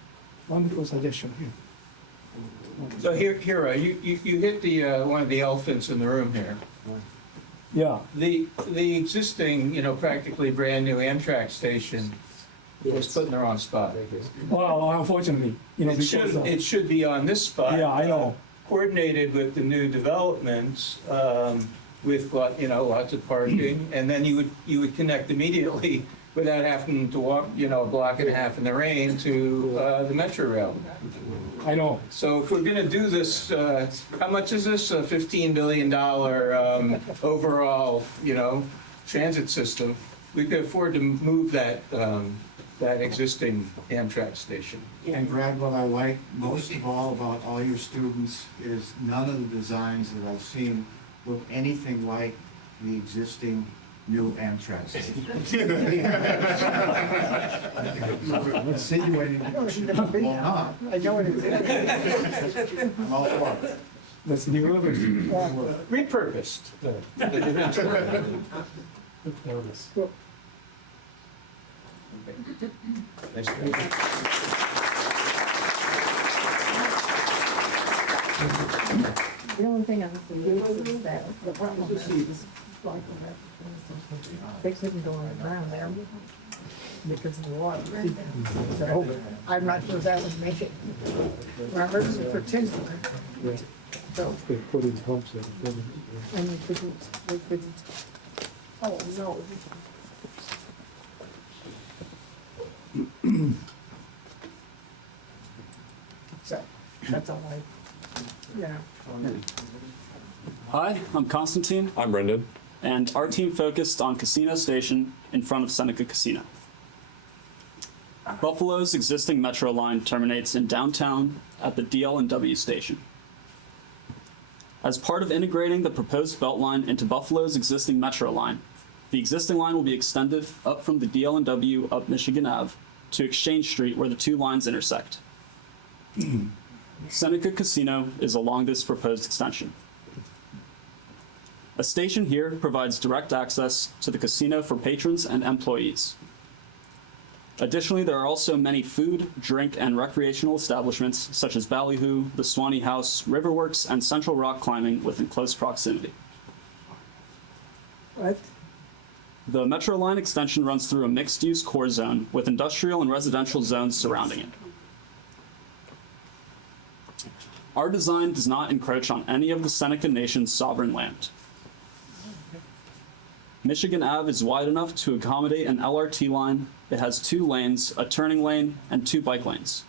wonderful suggestion here. So here, you hit the one of the elephants in the room here. Yeah. The existing, practically brand new Amtrak station was put in the wrong spot. Well, unfortunately, It should be on this spot. Yeah, I know. Coordinated with the new developments, with lots of parking, and then you would connect immediately without having to walk, a block and a half in the rain to the Metro Rail. I know. So if we're gonna do this, how much is this? A $15 billion overall, transit system. We could afford to move that existing Amtrak station. And Brad, what I like most of all about all your students is none of the designs that I've seen look anything like the existing new Amtrak station. Insinuating that it should be not. I know it is. I'm all for it. That's the Repurposed. The only thing I have to do is that the problem is like they couldn't go around there because of the water. So I'm not sure that would make it. Our emergency for 10. So, They put in pumps in. and we couldn't, oh no. So, that's all yeah. Hi, I'm Constantine. I'm Brendan. And our team focused on Casino Station in front of Seneca Casino. Buffalo's existing Metro line terminates in downtown at the DL&W station. As part of integrating the proposed Beltline into Buffalo's existing Metro line, the existing line will be extended up from the DL&W up Michigan Ave to Exchange Street where the two lines intersect. Seneca Casino is along this proposed extension. A station here provides direct access to the casino for patrons and employees. Additionally, there are also many food, drink, and recreational establishments such as Ballyhoo, the Swanee House, Riverworks, and Central Rock Climbing within close proximity. What? The Metro line extension runs through a mixed-use core zone with industrial and residential zones surrounding it. Our design does not encroach on any of the Seneca Nation's sovereign land. Michigan Ave is wide enough to accommodate an LRT line. It has 2 lanes, a turning lane, and 2 bike lanes.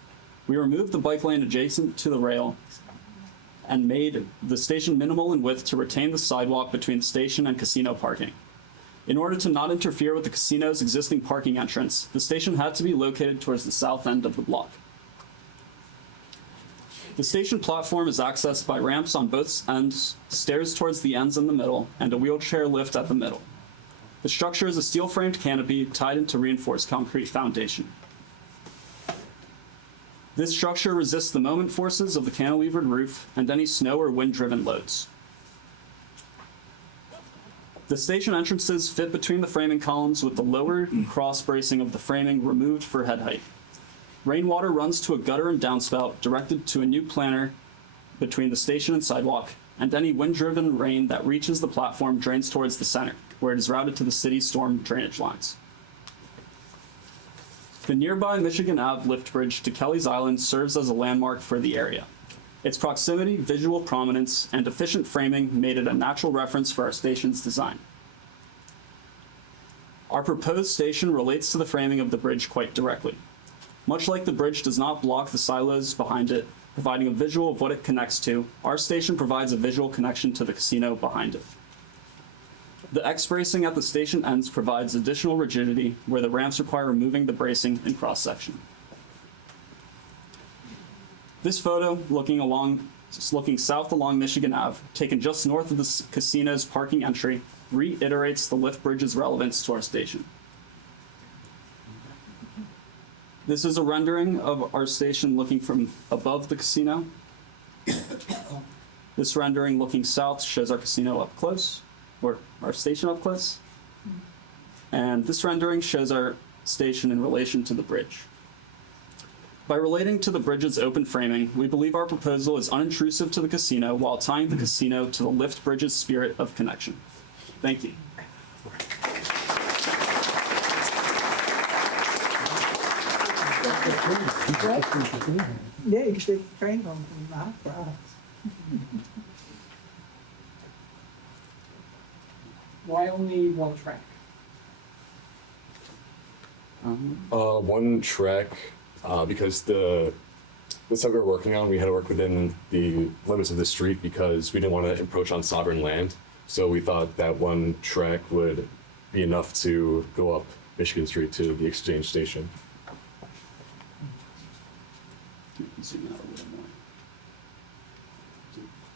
We removed the bike lane adjacent to the rail and made the station minimal in width to retain the sidewalk between the station and casino parking. In order to not interfere with the casino's existing parking entrance, the station had to be located towards the south end of the block. The station platform is accessed by ramps on both ends, stairs towards the ends in the middle, and a wheelchair lift at the middle. The structure is a steel-framed canopy tied into reinforced concrete foundation. This structure resists the moment forces of the cantilevered roof and any snow or wind-driven loads. The station entrances fit between the framing columns with the lower cross bracing of the framing removed for head height. Rainwater runs to a gutter and downspout directed to a new planter between the station and sidewalk, and any wind-driven rain that reaches the platform drains towards the center, where it is routed to the city's storm drainage lines. The nearby Michigan Ave lift bridge to Kelly's Island serves as a landmark for the area. Its proximity, visual prominence, and efficient framing made it a natural reference for our station's design. Our proposed station relates to the framing of the bridge quite directly. Much like the bridge does not block the silos behind it, providing a visual of what it connects to, our station provides a visual connection to the casino behind it. The X bracing at the station ends provides additional rigidity where the ramps require removing the bracing in cross-section. This photo, looking south along Michigan Ave, taken just north of the casino's parking entry, reiterates the lift bridge's relevance to our station. This is a rendering of our station looking from above the casino. This rendering looking south shows our casino up close, or our station up close. And this rendering shows our station in relation to the bridge. By relating to the bridge's open framing, we believe our proposal is unintrusive to the casino while tying the casino to the lift bridge's spirit of connection. Thank you. Yeah, you can stick the train on from my for us. Why only one track? One track, because the site we were working on, we had to work within the limits of the street because we didn't want to encroach on sovereign land. So we thought that one track would be enough to go up Michigan Street to the exchange station. Zoom out a little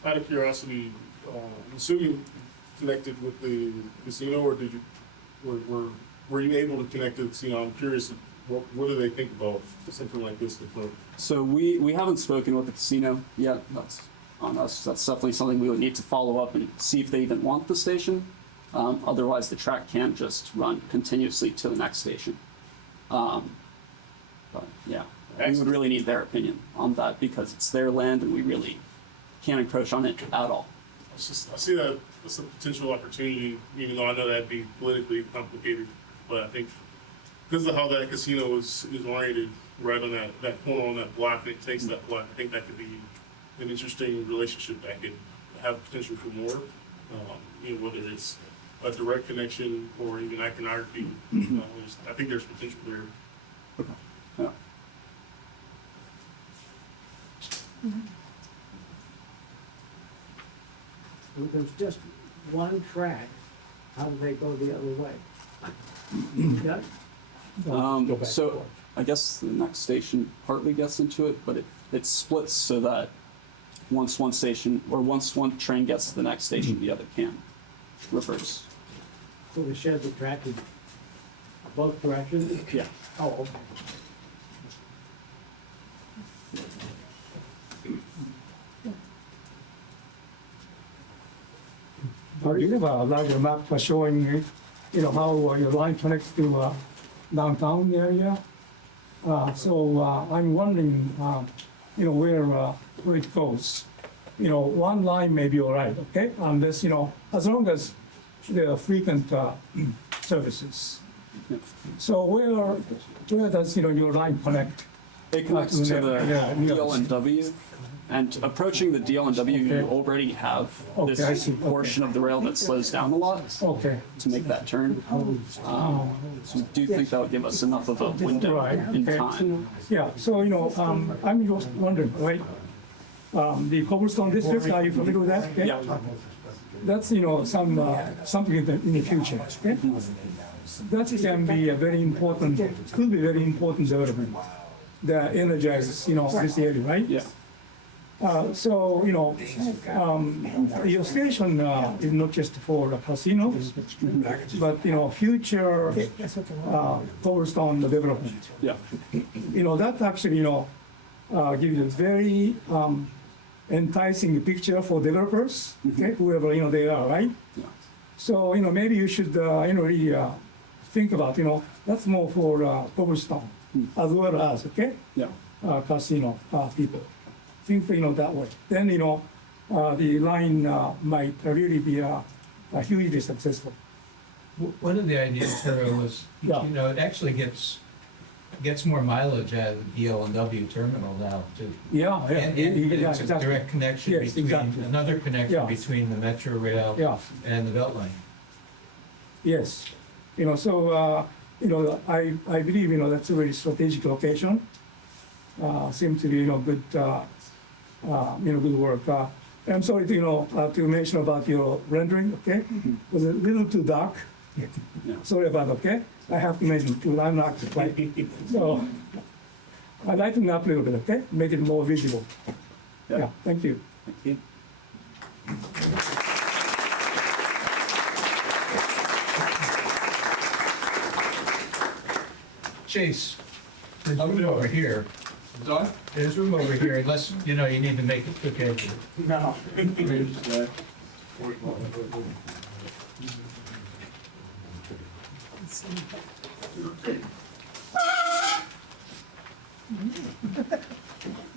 more. Out of curiosity, I'm assuming connected with the casino, or did you, were you able to connect to the casino? I'm curious, what do they think about something like this? So we haven't spoken with the casino yet. That's on us. That's definitely something we would need to follow up and see if they even want the station. Otherwise, the track can't just run continuously to the next station. But yeah, we would really need their opinion on that because it's their land and we really can't encroach on it at all. I see that as a potential opportunity, even though I know that'd be politically complicated. But I think because of how that casino is oriented right on that corner on that block, and it takes that block, I think that could be an interesting relationship that could have potential for more, whether it's a direct connection or even iconography. I think there's potential there. Okay. Yeah. If there's just one track, how do they go the other way? Yeah? So I guess the next station partly gets into it, but it splits so that once one station or once one train gets to the next station, the other can reverse. So the sheds are tracked in both directions? Yeah. Oh, okay. You have a larger map showing, how your line connects to downtown area. So I'm wondering, where it goes. One line may be all right, okay? Unless, as long as there are frequent services. So where does, your line connect? It connects to the DL and W And approaching the DL&W, you already have Okay, I this see. portion of the rail that slows down a lot Okay. to make that turn. So do you think that would give us enough of a window Right, in okay. time? Yeah, so, I'm just wondering, right? The cobblestone district, are you familiar with that? Okay? Yeah. That's, something in the future, okay? That can be a very important, could be very important development that energizes, this area, right? Yeah. Your station is not just for the casino, but, future cobblestone development. Yeah. That actually, give you a very enticing picture for developers, okay, whoever, they are, right? So, maybe you should, really think about, that's more for cobblestone as well as, okay? Yeah. Casino people. Think, that way. Then, the line might really be hugely successful. One of the ideas, Taro, was, Yeah. it actually gets more mileage out of the DL&W terminal now, too. Yeah, yeah. And Yeah, it's a exactly. direct connection Yes, between, exactly. another connection Yeah. between the Metro Rail Yeah. and the Beltline. Yes, I believe, that's a very strategic location. Seems to be, good, good work. I'm sorry to mention about your rendering, okay? It was a little too dark. Sorry about that, okay? I have to mention, because I'm not, right? So, I'd like to up a little bit, okay? Make it more visible. Yeah, thank you. Thank you. Chase, there's room over here. There's room over here, unless, you need to make it quick. No.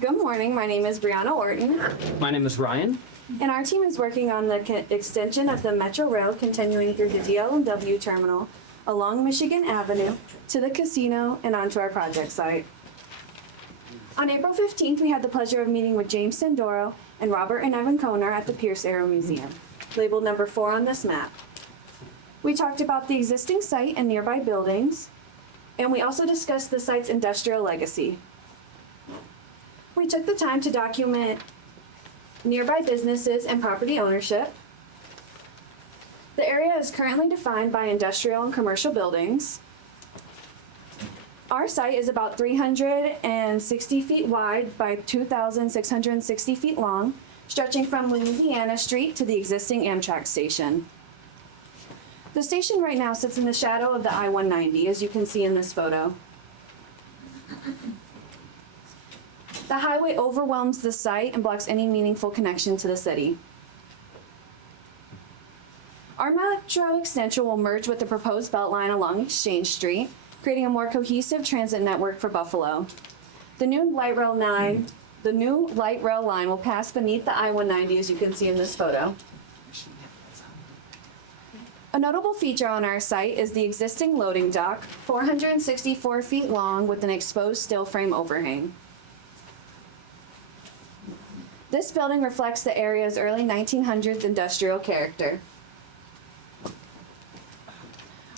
Good morning, my name is Brianna Orton, My name is Ryan. and our team is working on the extension of the Metro Rail continuing through the DL&W terminal along Michigan Avenue to the casino and onto our project site. On April 15th, we had the pleasure of meeting with James Sandoro and Robert and Evan Kohner at the Pierce Arrow Museum, labeled number 4 on this map. We talked about the existing site and nearby buildings, and we also discussed the site's industrial legacy. We took the time to document nearby businesses and property ownership. The area is currently defined by industrial and commercial buildings. Our site is about 360 feet wide by 2,660 feet long, stretching from Louisiana Street to the existing Amtrak station. The station right now sits in the shadow of the I-190, as you can see in this photo. The highway overwhelms the site and blocks any meaningful connection to the city. Our metro extension will merge with the proposed Beltline along Exchange Street, creating a more cohesive transit network for Buffalo. The new light rail line will pass beneath the I-190, as you can see in this photo. A notable feature on our site is the existing loading dock, 464 feet long with an exposed steel frame overhang. This building reflects the area's early 1900s industrial character.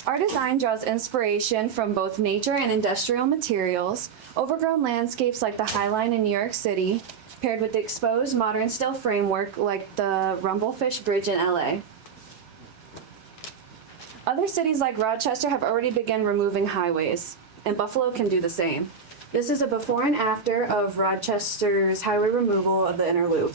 Our design draws inspiration from both nature and industrial materials, overgrown landscapes like the High Line in New York City, paired with the exposed modern steel framework like the Rumblefish Bridge in LA. Other cities like Rochester have already begun removing highways, and Buffalo can do the same. This is a before and after of Rochester's highway removal of the inner loop.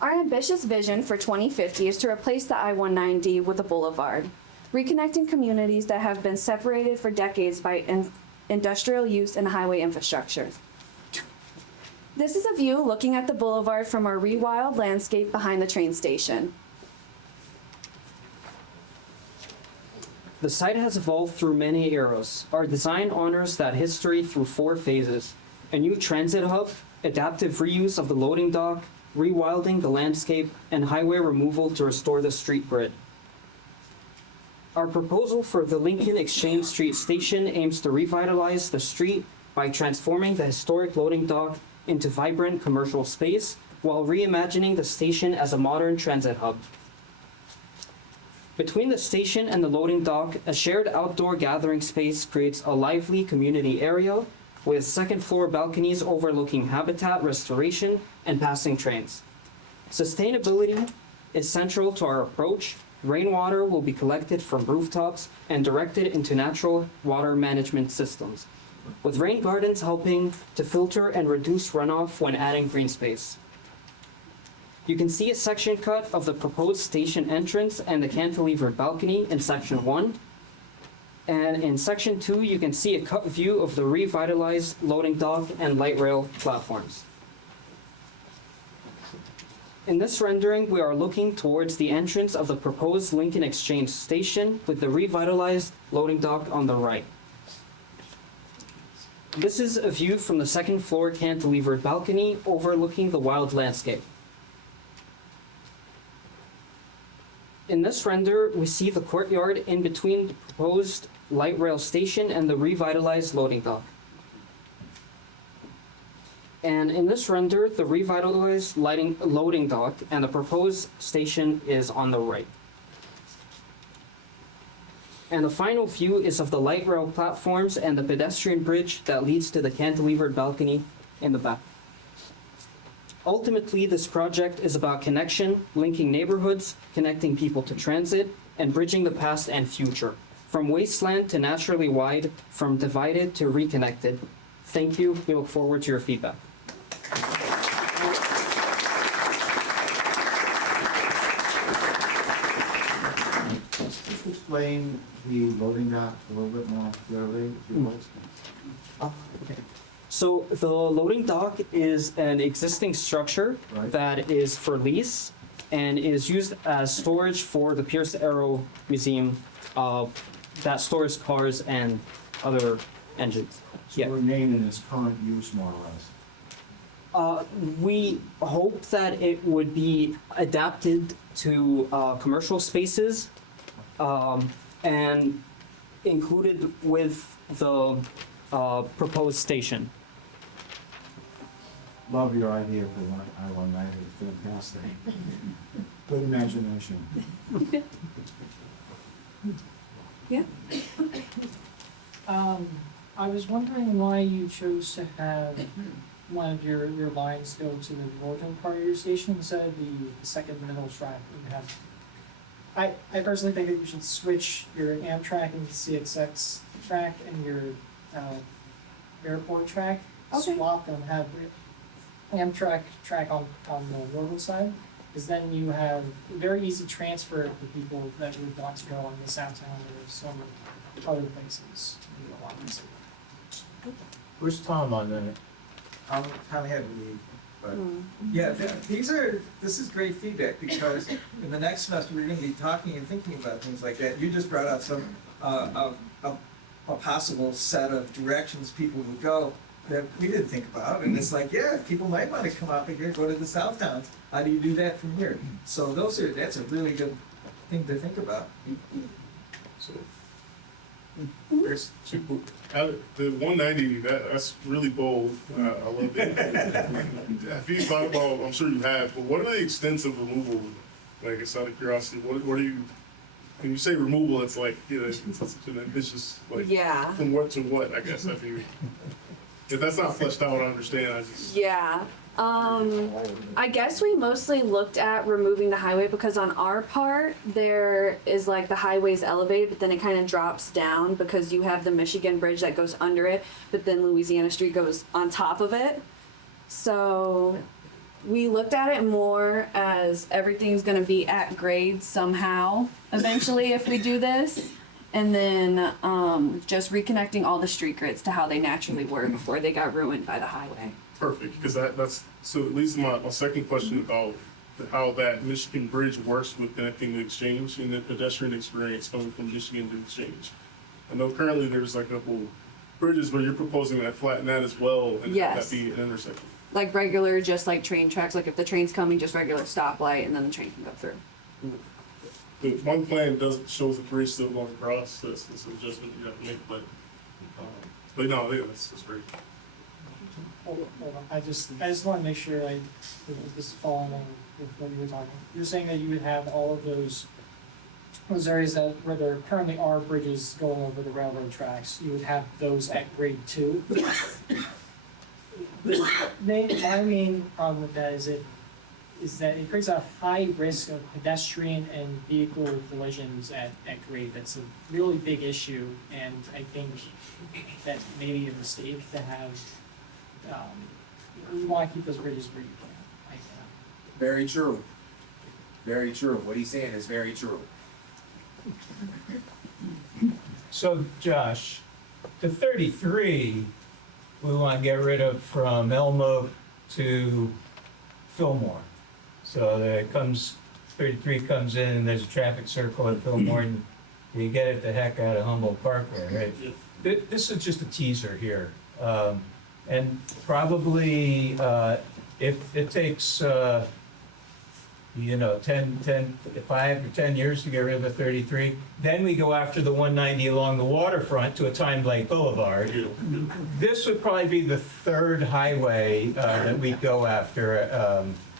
Our ambitious vision for 2050 is to replace the I-190 with a boulevard, reconnecting communities that have been separated for decades by industrial use and highway infrastructure. This is a view looking at the boulevard from our rewild landscape behind the train station. The site has evolved through many eras. Our design honors that history through 4 phases: a new transit hub, adaptive reuse of the loading dock, rewilding the landscape, and highway removal to restore the street grid. Our proposal for the Lincoln Exchange Street station aims to revitalize the street by by transforming the historic loading dock into vibrant commercial space while reimagining the station as a modern transit hub. Between the station and the loading dock, a shared outdoor gathering space creates a lively community area with second-floor balconies overlooking habitat restoration and passing trains. Sustainability is central to our approach. Rainwater will be collected from rooftops and directed into natural water management systems, with rain gardens helping to filter and reduce runoff when adding green space. You can see a section cut of the proposed station entrance and the cantilevered balcony in section 1. And in section 2, you can see a cut view of the revitalized loading dock and light rail platforms. In this rendering, we are looking towards the entrance of the proposed Lincoln Exchange station with the revitalized loading dock on the right. This is a view from the second floor cantilevered balcony overlooking the wild landscape. In this render, we see the courtyard in between the proposed light rail station and the revitalized loading dock. And in this render, the revitalized loading dock and the proposed station is on the right. And the final view is of the light rail platforms and the pedestrian bridge that leads to the cantilevered balcony in the back. Ultimately, this project is about connection, linking neighborhoods, connecting people to transit, and bridging the past and future, from wasteland to naturally wide, from divided to reconnected. Thank you. We look forward to your feedback. Just explain the loading dock a little bit more clearly, if you would. Okay. So the loading dock is an existing structure that is for lease and is used as storage for the Pierce Arrow Museum that stores cars and other engines. So remain in its current use more or less. We hope that it would be adapted to commercial spaces and included with the proposed station. Love your idea for I-190, it's fantastic. Good imagination. Yeah. I was wondering why you chose to have one of your lines go to the northern part of your station instead of the second middle track that you have. I personally think that you should switch your Amtrak and CXX track and your airport track. Okay. Swap them, have Amtrak track on the northern side, because then you have a very easy transfer for people that would want to go on the Southtown or some other places. Where's Tom on that? I'm kind of had to leave, but yeah, this is great feedback because in the next semester we're going to be talking and thinking about things like that. You just brought out some a possible set of directions people would go that we didn't think about, and it's like, yeah, people might want to come out here, go to the South Towns. How do you do that from here? So that's a really good thing to think about. So there's two. The 190, that's really bold. I love it. Have you thought about? I'm sure you have. But what are the extents of removal? Like, it's out of curiosity. What do you? When you say removal, it's like, you know, it's such an ambitious, like, Yeah. from what to what? I guess if that's not fleshed out, I understand. Yeah. I guess we mostly looked at removing the highway because on our part, there is like the highway's elevated, but then it kind of drops down because you have the Michigan Bridge that goes under it, but then Louisiana Street goes on top of it. So we looked at it more as everything's going to be at grade somehow eventually if we do this. And then just reconnecting all the street grids to how they naturally were before they got ruined by the highway. Perfect, because that's so. It leads to my second question about how that Michigan Bridge works with connecting the Exchange and the pedestrian experience coming from Michigan to Exchange. I know currently there's like a couple bridges where you're proposing that flatten that as well and have Yes. that be an intersection. Like regular, just like train tracks, like if the train's coming, just regular stoplight and then the train can go through. The one plan shows the bridge still going across. That's an adjustment you have to make, but no, I think that's great. hold on. I just want to make sure this is following with what you were talking. You're saying that you would have all of those areas where there currently are bridges going over the railroad tracks. You would have those at grade 2. My main problem with that is that it creates a high risk of pedestrian and vehicle collisions at grade. That's a really big issue, and I think that maybe a mistake to have. We want to keep those bridges where you can. Very true. Very true. What he's saying is very true. So Josh, the 33, we want to get rid of from Elmo to Fillmore. So that it comes, 33 comes in and there's a traffic circle at Fillmore and you get it the heck out of Humboldt Parkway, right? This is just a teaser here. And probably if it takes, 5 or 10 years to get rid of the 33, then we go after the 190 along the waterfront to a Time Lake Boulevard. This would probably be the third highway that we go after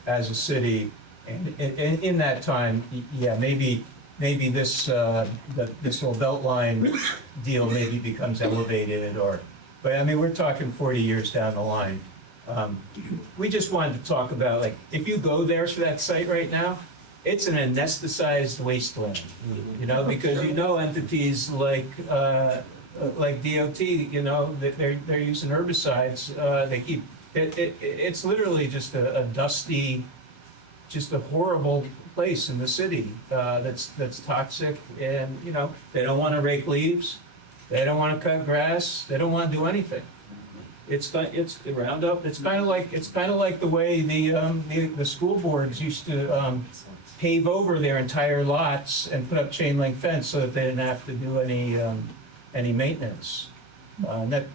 as a city. And in that time, yeah, maybe this this whole Beltline deal maybe becomes elevated, but I mean, we're talking 40 years down the line. We just wanted to talk about, like, if you go there to that site right now, it's an anesthetized wasteland, because entities like DOT, they're using herbicides. They keep it's literally just a dusty, just a horrible place in the city that's toxic, and they don't want to rake leaves, they don't want to cut grass, they don't want to do anything. It's Roundup. It's kind of like the way the school boards used to pave over their entire lots and put up chain link fence so that they didn't have to do any maintenance.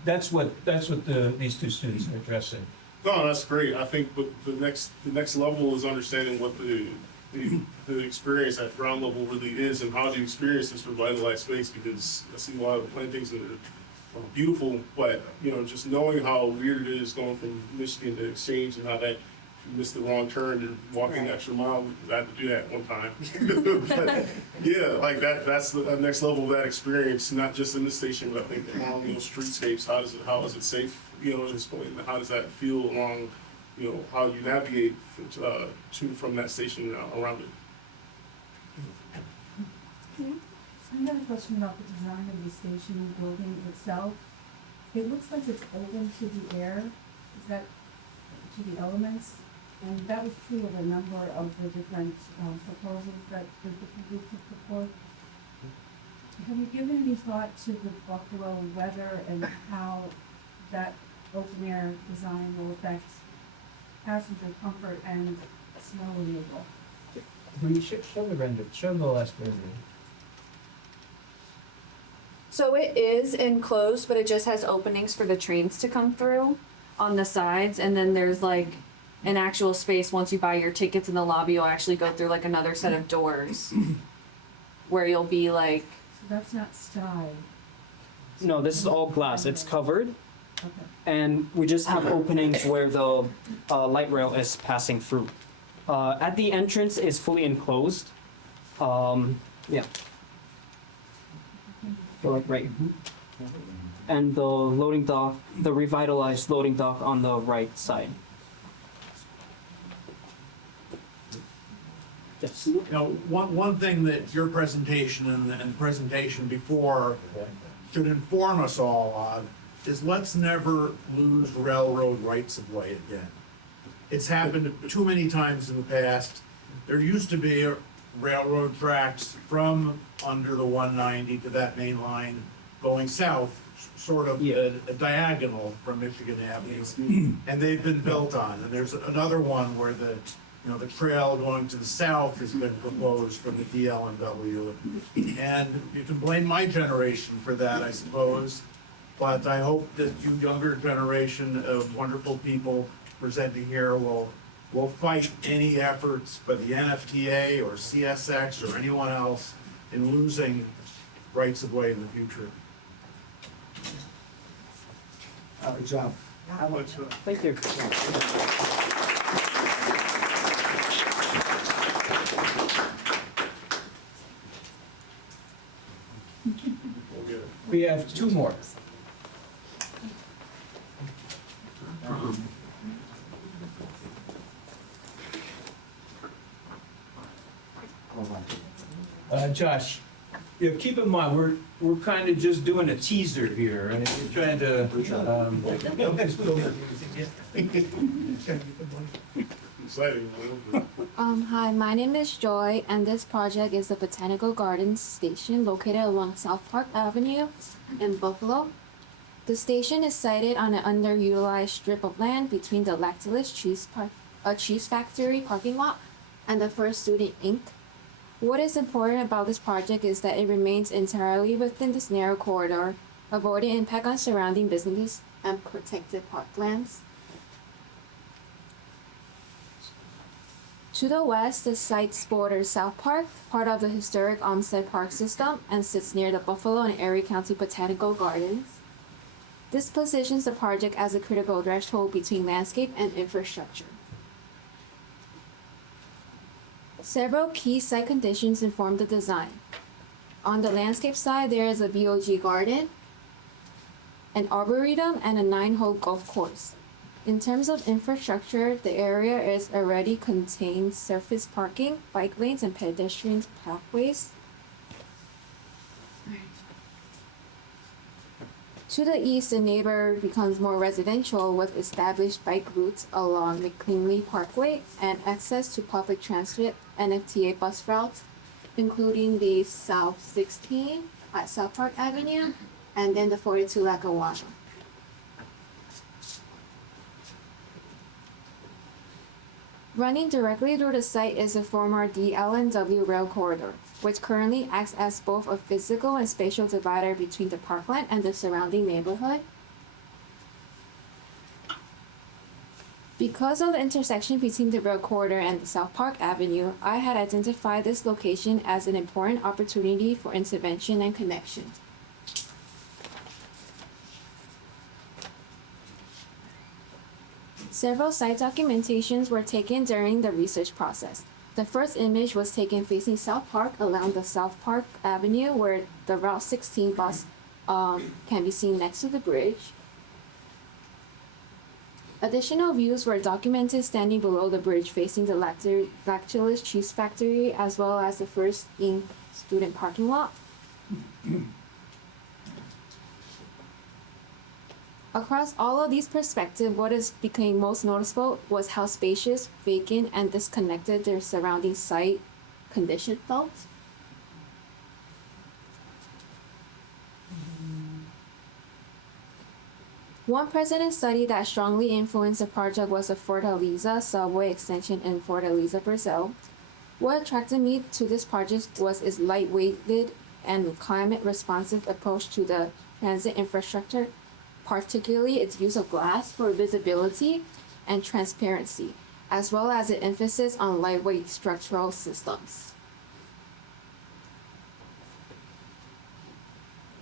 That's what these two students are addressing. No, that's great. I think, but the next level is understanding what the experience at ground level really is and how the experience is revitalized space, because I see a lot of plantings that are beautiful, but just knowing how weird it is going from Michigan to Exchange and how that you missed the wrong turn and walking the extra mile, because I had to do that one time. But yeah, like that's the next level of that experience, not just in the station, but I think along streetscapes. How is it safe? At this point, and how does that feel along, how you navigate to from that station around it? I have a question about the design of the station building itself. It looks like it's open to the air, is that, to the elements? And that was true of a number of the different proposals that the different groups have put forth. Have you given any thought to the Buffalo weather and how that open air design will affect passenger comfort and snow removal? Will you show the render? Show the last render. So it is enclosed, but it just has openings for the trains to come through on the sides, and then there's like an actual space. Once you buy your tickets in the lobby, you'll actually go through like another set of doors where you'll be like. So that's not sky. No, this is all glass. It's covered. Okay. And we just have openings where the light rail is passing through. At the entrance is fully enclosed. Yeah. So like right. And the loading dock, the revitalized loading dock on the right side. Yes. One thing that your presentation and the presentation before should inform us all on is let's never lose railroad rights of way again. It's happened too many times in the past. There used to be railroad tracks from under the 190 to that main line going south, sort of a diagonal from Michigan Avenue, and they've been built on. And there's another one where the trail going to the south has been proposed from the DL&W. And you can blame my generation for that, I suppose. But I hope that you younger generation of wonderful people presenting here will fight any efforts by the NFTA or CSX or anyone else in losing rights of way in the future. John, Thank you. We have two more. Josh, keep in mind, we're kind of just doing a teaser here, and we're trying to, Hi, my name is Joy, and this project is the Botanical Gardens Station located along South Park Avenue in Buffalo. The station is sited on an underutilized strip of land between the Lactalis cheese factory parking lot and the First Student Inc. What is important about this project is that it remains entirely within this narrow corridor, avoiding impact on surrounding businesses and protected parklands. To the west, the site borders South Park, part of the historic Olmsted Park system, and sits near the Buffalo and Erie County Botanical Gardens. This positions the project as a critical threshold between landscape and infrastructure. Several key site conditions inform the design. On the landscape side, there is a BOG garden, an arboretum, and a 9-hole golf course. In terms of infrastructure, the area is already contains surface parking, bike lanes, and pedestrian pathways. To the east, the neighbor becomes more residential with established bike routes along McKinley Parkway and access to public transit and FTA bus routes, including the South 16 at South Park Avenue and then the 42 Lackawanna. Running directly through the site is the former DL&W rail corridor, which currently acts as both a physical and spatial divider between the parkland and the surrounding neighborhood. Because of the intersection between the rail corridor and the South Park Avenue, I had identified this location as an important opportunity for intervention and connection. Several site documentations were taken during the research process. The first image was taken facing South Park along the South Park Avenue where the Route 16 bus can be seen next to the bridge. Additional views were documented standing below the bridge facing the Lactalis cheese factory as well as the First Inc. student parking lot. Across all of these perspectives, what became most noticeable was how spacious, vacant, and disconnected their surrounding site condition felt. One precedent study that strongly influenced the project was the Fortaleza subway extension in Fortaleza, Brazil. What attracted me to this project was its lightweighted and climate-responsive approach to the transit infrastructure, particularly its use of glass for visibility and transparency, as well as the emphasis on lightweight structural systems.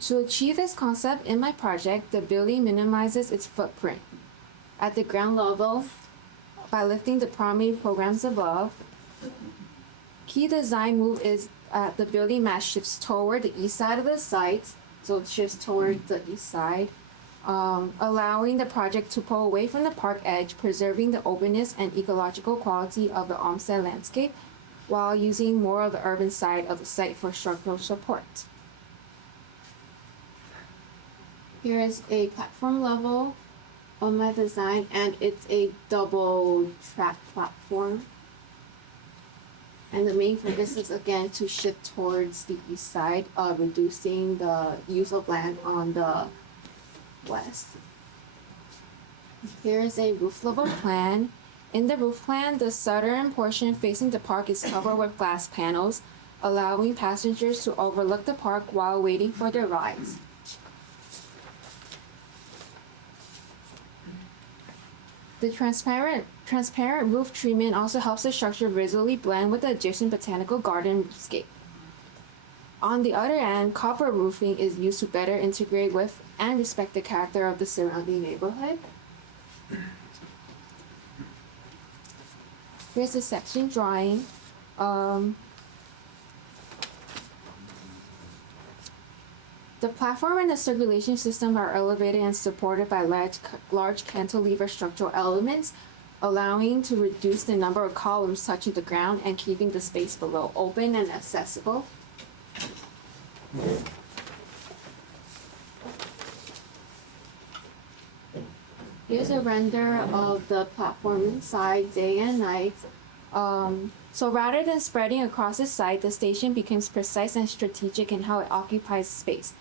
To achieve this concept in my project, the building minimizes its footprint. At the ground level, by lifting the primary programs above, key design move is the building mass shifts toward the east side of the site, so it shifts toward the east side, allowing the project to pull away from the park edge, preserving the openness and ecological quality of the Olmsted landscape, while using more of the urban side of the site for structural support. Here is a platform level of my design, and it's a double track platform. And the main focus is again to shift towards the east side, reducing the use of land on the west. Here is a roof level plan. In the roof plan, the southern portion facing the park is covered with glass panels, allowing passengers to overlook the park while waiting for their rides. The transparent roof treatment also helps the structure visually blend with the adjacent botanical garden scape. On the other end, copper roofing is used to better integrate with and respect the character of the surrounding neighborhood. Here's a section drawing. The platform and the circulation system are elevated and supported by large cantilever structural elements, allowing to reduce the number of columns touching the ground and keeping the space below open and accessible. Here's a render of the platform inside day and night. So rather than spreading across the site, the station becomes precise and strategic in how it occupies space.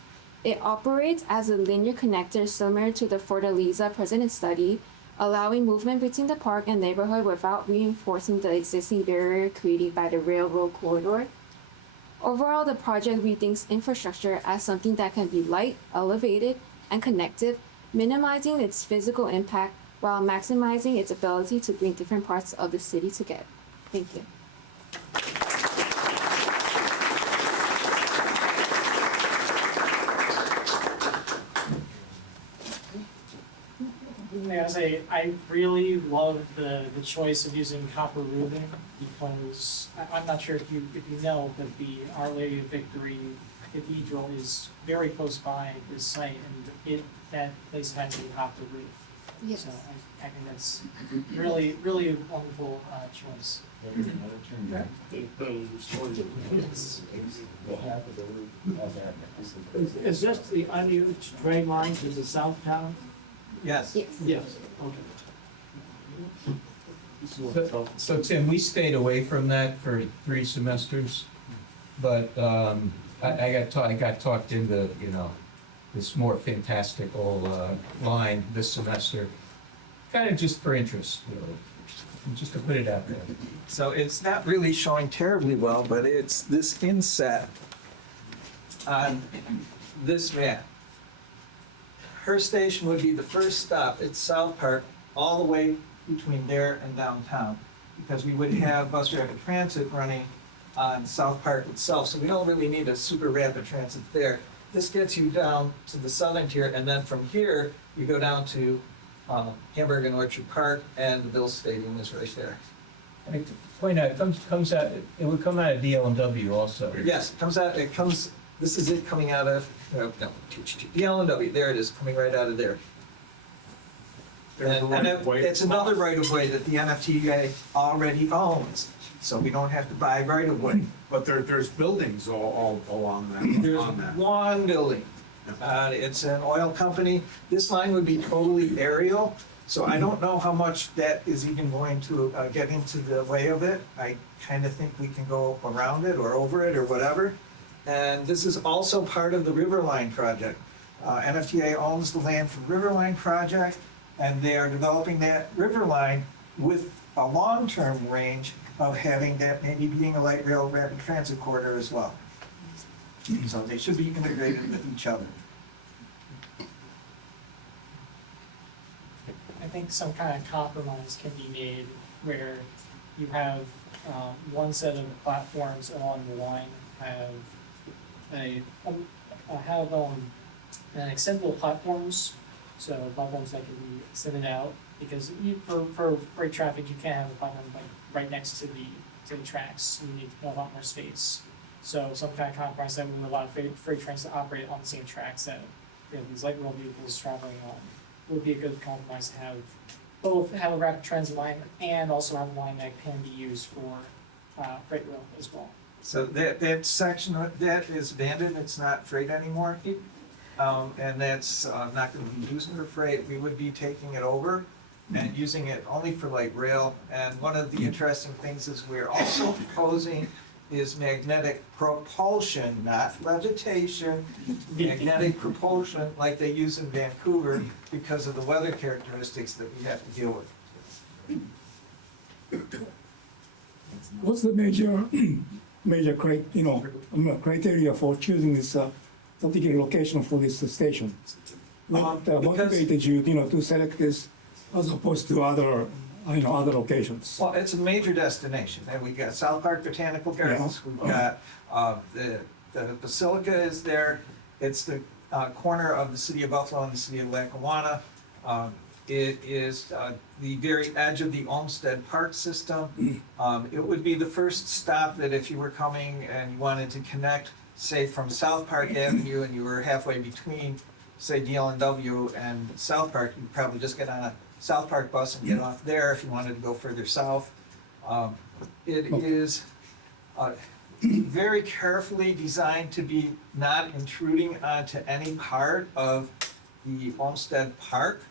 It operates as a linear connector similar to the Fortaleza President study, allowing movement between the park and neighborhood without reinforcing the existing barrier created by the railroad corridor. Overall, the project rethinks infrastructure as something that can be light, elevated, and connective, minimizing its physical impact while maximizing its ability to bring different parts of the city together. Thank you. I really love the choice of using copper roofing because I'm not sure if you know, but the Our Lady of Victory Cathedral is very close by this site, and that place has a copper roof. Yes. So I think that's really, really a wonderful choice. Is this the unused drain line to the south town? Yes. Yes, okay. So Tim, we stayed away from that for 3 semesters, but I got talked into, this more fantastical line this semester, kind of just for interest, just to put it out there. So it's not really showing terribly well, but it's this inset on this map. Her station would be the first stop at South Park, all the way between there and downtown, because we would have bus rapid transit running on South Park itself, so we don't really need a super rapid transit there. This gets you down to the southern tier, and then from here, you go down to Hamburg and Orchard Park, and the Bills Stadium is right there. I mean, to point out, comes out, it would come out of DL&W also. Yes, this is it coming out of, the L&W, there it is, coming right out of there. It's another right-of-way that the NFTA already owns, so we don't have to buy right-of-way. But there's buildings all along that, on that. There's one building. It's an oil company. This line would be totally aerial, so I don't know how much that is even going to get into the way of it. I kind of think we can go around it or over it or whatever. And this is also part of the Riverline project. NFTA owns the land for Riverline project, and they are developing that Riverline with a long-term range of having that maybe being a light rail rapid transit corridor as well. So they should be integrated with each other. I think some kind of compromise can be made where you have one set of platforms along the line have an extendable platforms, so platforms that can be extended out, because for freight traffic you can't have a platform like right next to the tracks. You need a lot more space. So some kind of compromise that would allow freight trains to operate on the same tracks that these light rail vehicles traveling on would be a good compromise to have both have a rapid transit line and also have a line that can be used for freight rail as well. So that section, that is abandoned, it's not freight anymore. And that's not going to be used for freight. We would be taking it over and using it only for light rail. And one of the interesting things is we're also proposing is magnetic propulsion, not levitation, magnetic propulsion like they use in Vancouver because of the weather characteristics that we have to deal with. What's the major criteria for choosing this particular location for this station? What motivated you, to select this as opposed to other locations? Well, it's a major destination, and we've got South Park Botanical Gardens. We've got the Basilica is there. It's the corner of the city of Buffalo and the city of Lackawanna. It is the very edge of the Olmsted Park system. It would be the first stop that if you were coming and you wanted to connect, say from South Park Avenue and you were halfway between, say, DL&W and South Park, you'd probably just get on a South Park bus and get off there if you wanted to go further south. It is very carefully designed to be not intruding onto any part of the Olmsted Park.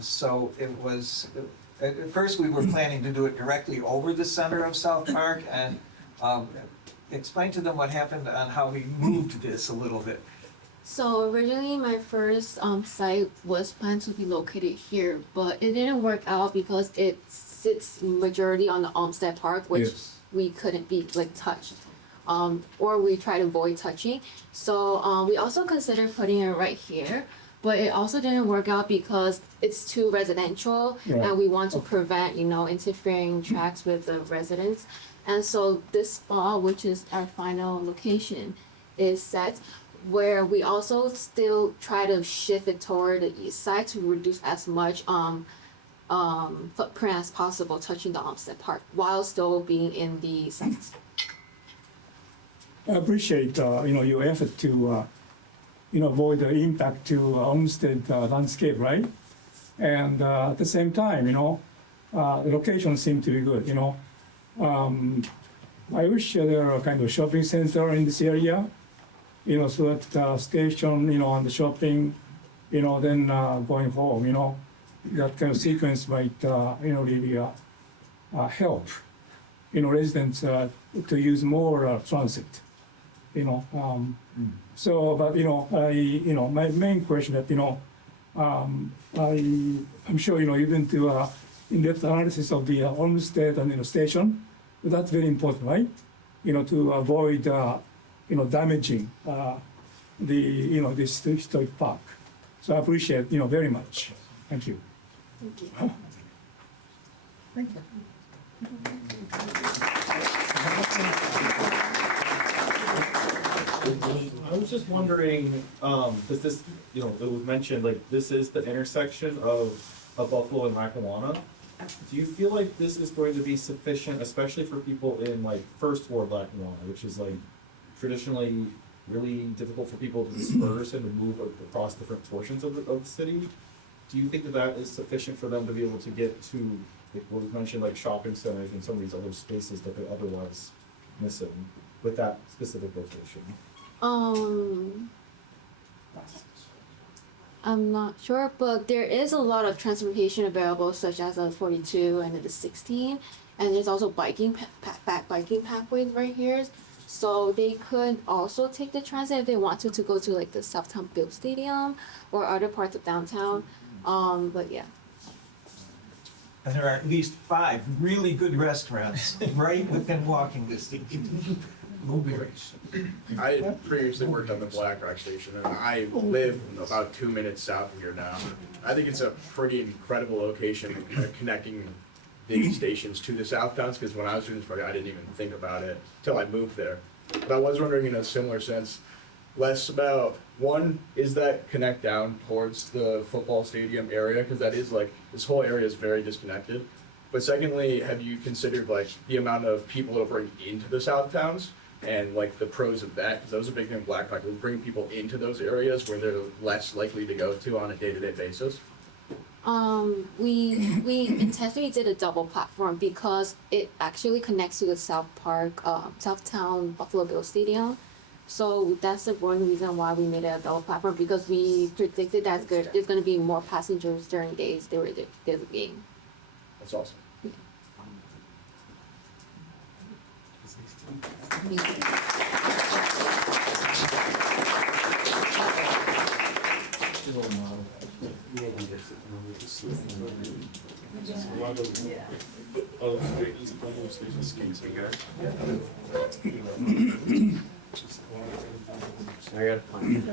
So it was, at first we were planning to do it directly over the center of South Park, and explain to them what happened on how we moved this a little bit. So originally my first site was planned to be located here, but it didn't work out because it sits majority on the Olmsted Park, which we couldn't be like touched. Or we tried to avoid touching. So we also considered putting it right here, but it also didn't work out because it's too residential, and we want to prevent, interfering tracks with the residents. And so this spot, which is our final location, is set where we also still try to shift it toward the east side to reduce as much footprint as possible touching the Olmsted Park while still being in the site. I appreciate, your effort to, avoid the impact to Olmsted landscape, right? And at the same time, the location seemed to be good, I wish there were a kind of shopping center in this area, so that station, on the shopping, then going home, that kind of sequence might, really help, residents to use more transit, So, but, my main question that, I'm sure, even to in-depth analysis of the Olmsted and, station, that's very important, right? To avoid, damaging the, this historic park. So I appreciate, very much. Thank you. Thank you. Thank you. I was just wondering, does this, it was mentioned, like, this is the intersection of Buffalo and Lackawanna. Do you feel like this is going to be sufficient, especially for people in, like, First Ward Lackawanna, which is, like, traditionally really difficult for people to disperse and to move across different portions of the city? Do you think that that is sufficient for them to be able to get to, like, what was mentioned, like, shopping centers and some of these other spaces that they're otherwise missing with that specific location? I'm not sure, but there is a lot of transportation available, such as the 42 and the 16, and there's also biking pathways right here. So they could also take the transit if they wanted to go to like the Southtown Bill Stadium or other parts of downtown. But yeah. And there are at least 5 really good restaurants right within walking distance. Blueberries. I had previously worked on the Black Rock Station, and I live about 2 minutes south of here now. I think it's a pretty incredible location, connecting the stations to the south towns, because when I was doing this project, I didn't even think about it until I moved there. But I was wondering, in a similar sense, less about, one, is that connect down towards the football stadium area, because that is like, this whole area is very disconnected. But secondly, have you considered like the amount of people it'll bring into the south towns? And like the pros of that, because that was a big thing in Black Rock, would bring people into those areas where they're less likely to go to on a day-to-day basis. We intentionally did a double platform because it actually connects to the Southtown Buffalo Bill Stadium. So that's the one reason why we made it a double platform, because we predicted that there's going to be more passengers during days there's a game. That's awesome. I gotta find it.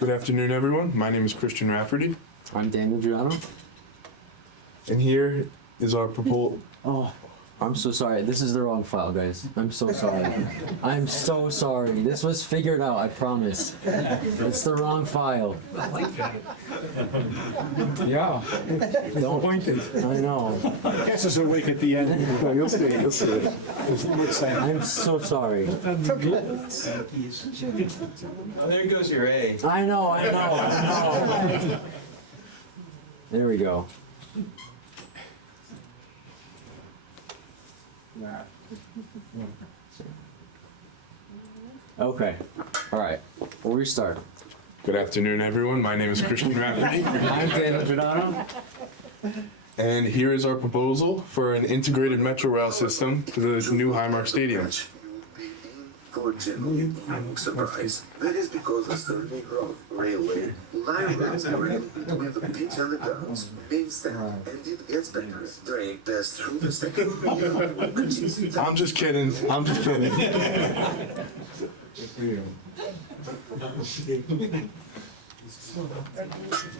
Good afternoon, everyone. My name is Christian Rafferty. I'm Daniel Giuliano. And here is our proposal. Oh, I'm so sorry. This is the wrong file, guys. I'm so sorry. I'm so sorry. This was figured out, I promise. It's the wrong file. Yeah. Disappointed. I know. Guess is awake at the end. No, you'll see, you'll see. I'm so sorry. Oh, there goes your A. I know. There we go. Okay. All right. We'll restart. Good afternoon, everyone. My name is Christian Rafferty. I'm Daniel Giuliano. And here is our proposal for an integrated metro rail system to the new Highmark Stadium. For genuine surprise. That is because the Surrey Road Railway line runs with the pitch and the guns being stacked, and it gets better. Train pass through the second. I'm just kidding. I'm just kidding.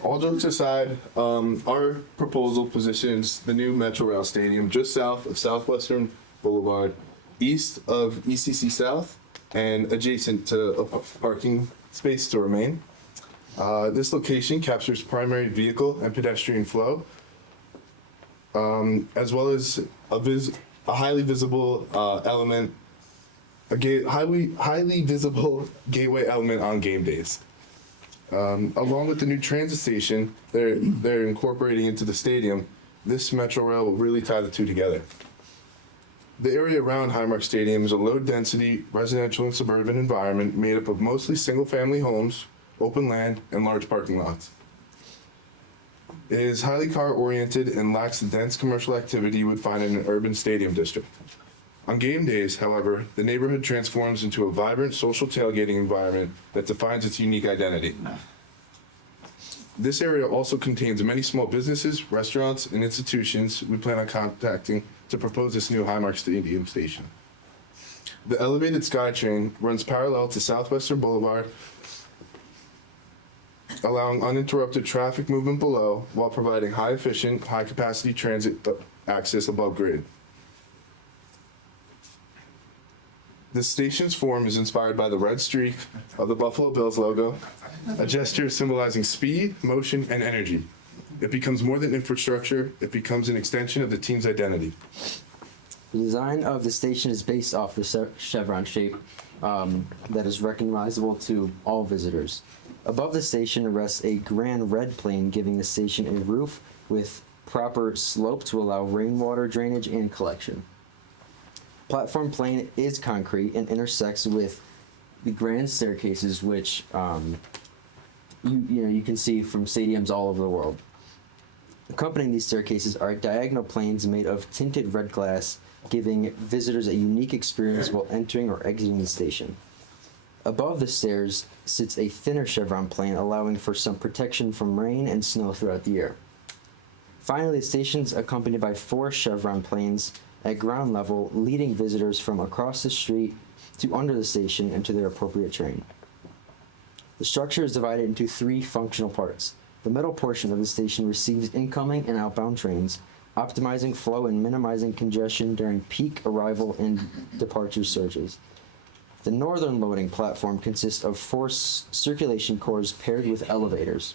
All jokes aside, our proposal positions the new Metro Rail Stadium just south of Southwestern Boulevard, east of ECC South, and adjacent to a parking space to remain. This location captures primary vehicle and pedestrian flow, as well as a highly visible element, highly visible gateway element on game days. Along with the new transit station they're incorporating into the stadium, this Metro Rail will really tie the two together. The area around Highmark Stadium is a low-density residential and suburban environment made up of mostly single-family homes, open land, and large parking lots. It is highly car-oriented and lacks the dense commercial activity you would find in an urban stadium district. On game days, however, the neighborhood transforms into a vibrant social tailgating environment that defines its unique identity. This area also contains many small businesses, restaurants, and institutions we plan on contacting to propose this new Highmark Stadium station. The elevated SkyTrain runs parallel to Southwestern Boulevard, allowing uninterrupted traffic movement below while providing high-efficient, high-capacity transit access above grade. The station's form is inspired by the red streak of the Buffalo Bills logo, a gesture symbolizing speed, motion, and energy. It becomes more than infrastructure, it becomes an extension of the team's identity. The design of the station is based off the chevron shape that is recognizable to all visitors. Above the station rests a grand red plane, giving the station a roof with proper slope to allow rainwater drainage and collection. Platform plane is concrete and intersects with the grand staircases, which you can see from stadiums all over the world. Accompanying these staircases are diagonal planes made of tinted red glass, giving visitors a unique experience while entering or exiting the station. Above the stairs sits a thinner chevron plane, allowing for some protection from rain and snow throughout the year. Finally, the station is accompanied by 4 chevron planes at ground level, leading visitors from across the street to under the station and to their appropriate train. The structure is divided into 3 functional parts. The middle portion of the station receives incoming and outbound trains, optimizing flow and minimizing congestion during peak arrival and departure surges. The northern loading platform consists of 4 circulation cores paired with elevators,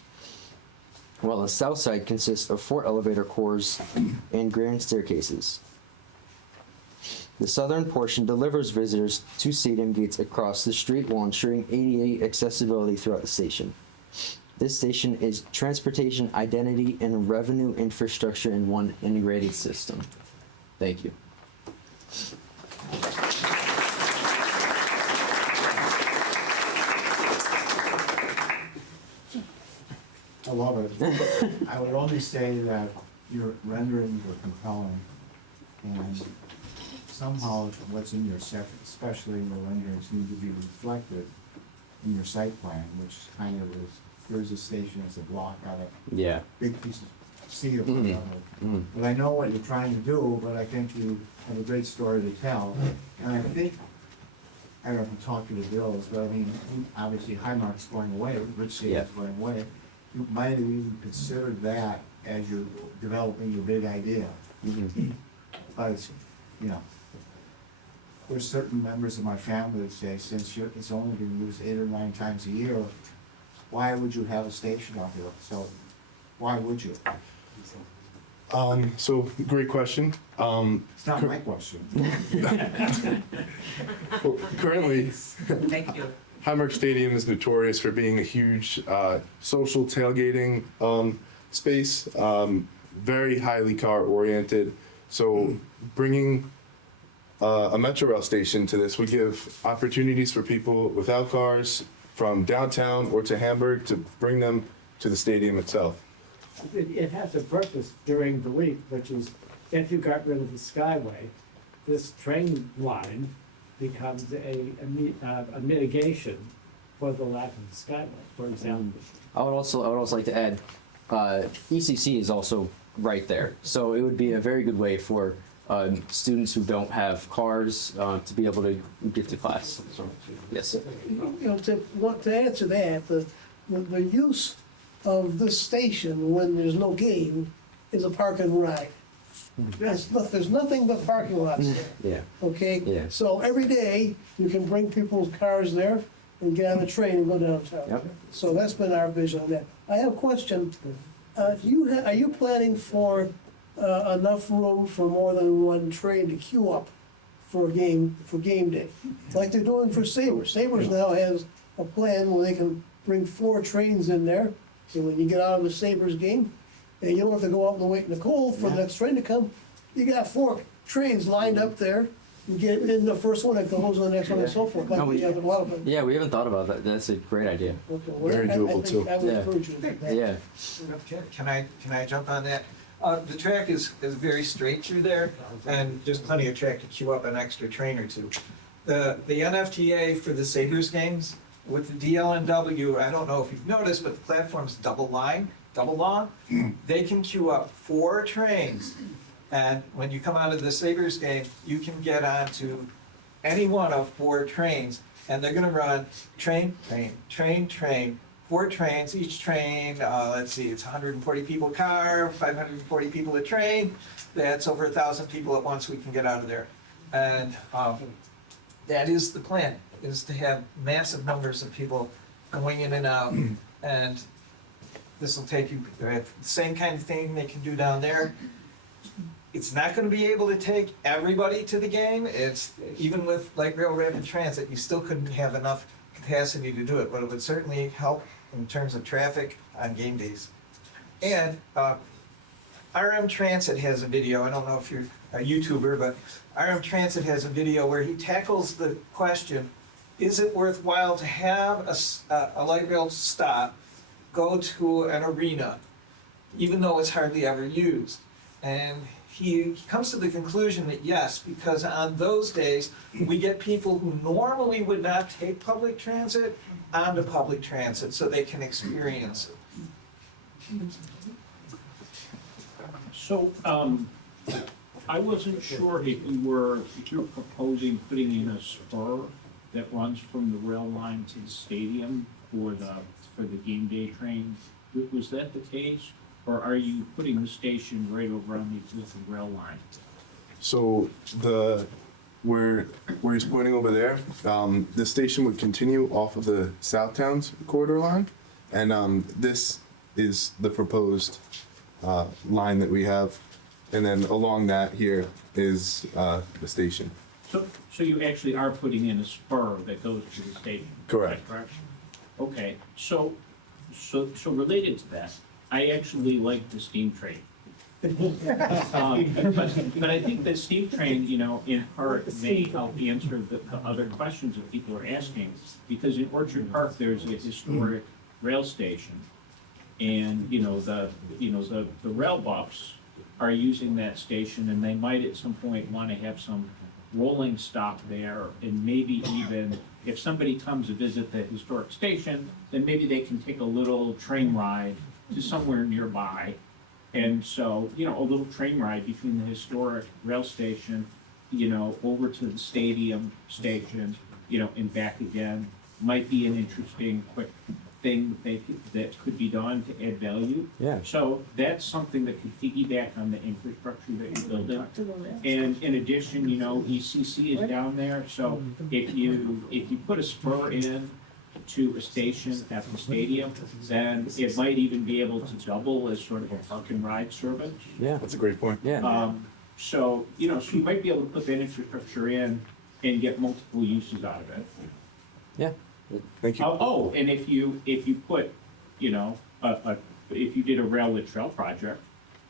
while the south side consists of 4 elevator cores and grand staircases. The southern portion delivers visitors to stadium gates across the street while ensuring ADA accessibility throughout the station. This station is transportation, identity, and revenue infrastructure in one integrated system. Thank you. I love it. I would only say that your renderings are compelling, and somehow what's in your set, especially your renderings, need to be reflected in your site plan, which kind of is, here's a station as a block out of Yeah. big piece of steel. But I know what you're trying to do, but I think you have a great story to tell. And I think I don't know if I'm talking to Bills, but I mean, obviously Highmark's going away, Rich Stadium's going away. You might have even considered that as you're developing your big idea. Because, you know, there's certain members of my family that say, since it's only being used 8 or 9 times a year, why would you have a station out here? So, why would you? So great question. It's not my question. Well, currently, Thank you. Highmark Stadium is notorious for being a huge social tailgating space, very highly car oriented. So bringing a Metro Rail station to this would give opportunities for people without cars from downtown or to Hamburg to bring them to the stadium itself. It has a purpose during the week, which is if you got rid of the Skyway, this train line becomes a mitigation for the lack of the Skyway, for example. I would also like to add, ECC is also right there, so it would be a very good way for students who don't have cars to be able to get to class. So, yes. You know, to answer that, the use of this station when there's no game is a park and ride. There's nothing but parking lots there. Yeah. Okay? Yeah. So every day, you can bring people's cars there and get on the train and go downtown. Yep. So that's been our vision on that. I have a question. Are you planning for enough room for more than one train to queue up for game day? Like they're doing for Sabres. Sabres now has a plan where they can bring 4 trains in there. So when you get out of the Sabres game, and you don't have to go out and wait in the cold for the next train to come, you got 4 trains lined up there. You get in the first one, it goes on the next one, and so forth. Like we have a lot of them. Yeah, we haven't thought about that. That's a great idea. Okay, well, I think I would Yeah. encourage you to do that. Yeah. Can I jump on that? The track is very straight through there, and there's plenty of track to queue up an extra train or two. The NFTA for the Sabres games, with the DLNW, I don't know if you've noticed, but the platform's double long. They can queue up 4 trains, and when you come out of the Sabres game, you can get onto any one of 4 trains, and they're gonna run train, 4 trains, each train, let's see, it's 140 people car, 540 people a train, that's over 1,000 people at once we can get out of there. And that is the plan, is to have massive numbers of people going in and out, and this will take you, the same kind of thing they can do down there. It's not gonna be able to take everybody to the game, it's, even with like Rail Rapid Transit, you still couldn't have enough capacity to do it, but it would certainly help in terms of traffic on game days. And RM Transit has a video, I don't know if you're a YouTuber, but RM Transit has a video where he tackles the question, is it worthwhile to have a light rail stop, go to an arena, even though it's hardly ever used? And he comes to the conclusion that yes, because on those days, we get people who normally would not take public transit onto public transit so they can experience it. So, I wasn't sure if you're proposing putting in a spur that runs from the rail line to the stadium for the game day train. Was that the case? Or are you putting the station right over on the existing rail line? So where he's pointing over there, the station would continue off of the Southtowns corridor line, and this is the proposed line that we have, and then along that here is the station. So you actually are putting in a spur that goes to the stadium? Correct. Okay, so related to that, I actually like the steam train. But I think the steam train, in part may help answer the other questions that people are asking, because in Orchard Park, there's a historic rail station, and, the rail buffs are using that station, and they might at some point want to have some rolling stock there, and maybe even if somebody comes to visit the historic station, then maybe they can take a little train ride to somewhere nearby. And so, a little train ride between the historic rail station, over to the stadium station, and back again, might be an interesting, quick thing that could be done to add value. Yeah. So that's something that could piggyback on the infrastructure that you're building. And in addition, ECC is down there, so if you put a spur in to a station at the stadium, then it might even be able to double as sort of a park and ride service. Yeah. That's a great point. Yeah. So you might be able to put that infrastructure in and get multiple uses out of it. Yeah. Thank you. Oh, and if you put, if you did a railway trail project,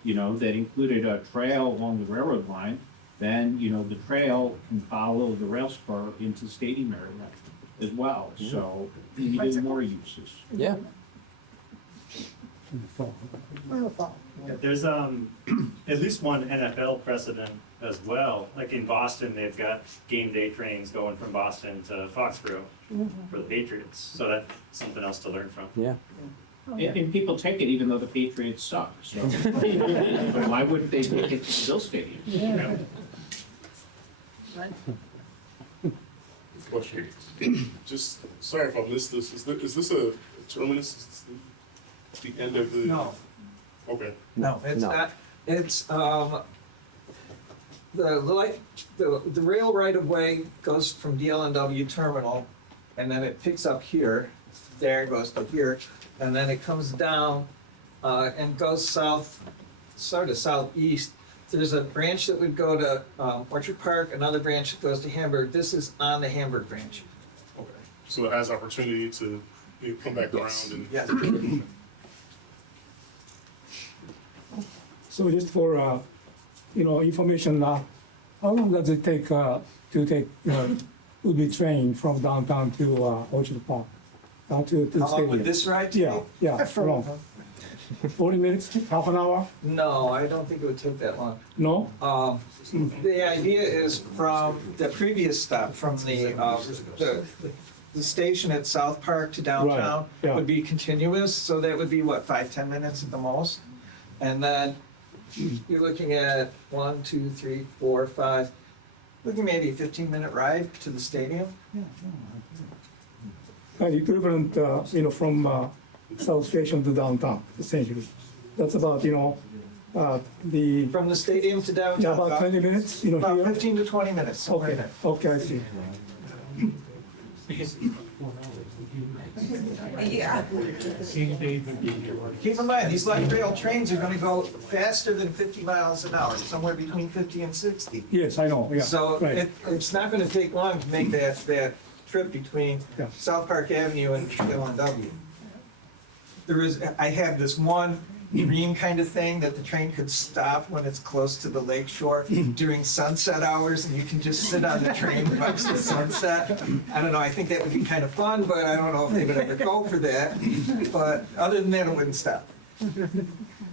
that included a trail along the railroad line, then, the trail can follow the rail spur into the stadium area as well. So even more uses. Yeah. There's at least one NFL precedent as well. Like in Boston, they've got game day trains going from Boston to Foxborough for the Patriots. So that's something else to learn from. Yeah. And people take it even though the Patriots suck. So but why wouldn't they take it to the Bill Stadium? Question. Just, sorry if I missed this. Is this a terminus? Is this the end of the? No. Okay. No, it's not. It's, the rail right-of-way goes from DLNW terminal, and then it picks up here, there, goes to here, and then it comes down, and goes south, sort of southeast. There's a branch that would go to, Orchard Park, another branch that goes to Hamburg. This is on the Hamburg branch. Okay. So it has opportunity to come back around and. Yes. So just for, information, how long does it take to would be train from downtown to Orchard Park? Down to the How long would stadium? this ride take? Yeah, how long? 40 minutes, half an hour? No, I don't think it would take that long. No? The idea is from the previous stop, from the station at South Park to downtown Right, yeah. would be continuous, so that would be what, 5-10 minutes at the most? And then you're looking at 1, 2, 3, 4, 5, looking maybe a 15-minute ride to the stadium. And equivalent, from South Station to downtown, essentially. That's about, the. From the stadium to downtown. Yeah, about 20 minutes, About here. 15 to 20 minutes, somewhere in Okay, there. okay, I see. Yeah. Keep in mind, these light rail trains are gonna go faster than 50 miles an hour, somewhere between 50 and 60. Yes, I know, yeah. So right. it's not gonna take long to make that trip between Yeah. South Park Avenue and LNW. I have this one dream kind of thing that the train could stop when it's close to the lake shore during sunset hours, and you can just sit on the train and watch the sunset. I don't know, I think that would be kind of fun, but I don't know if they would ever go for that. But other than that, it wouldn't stop.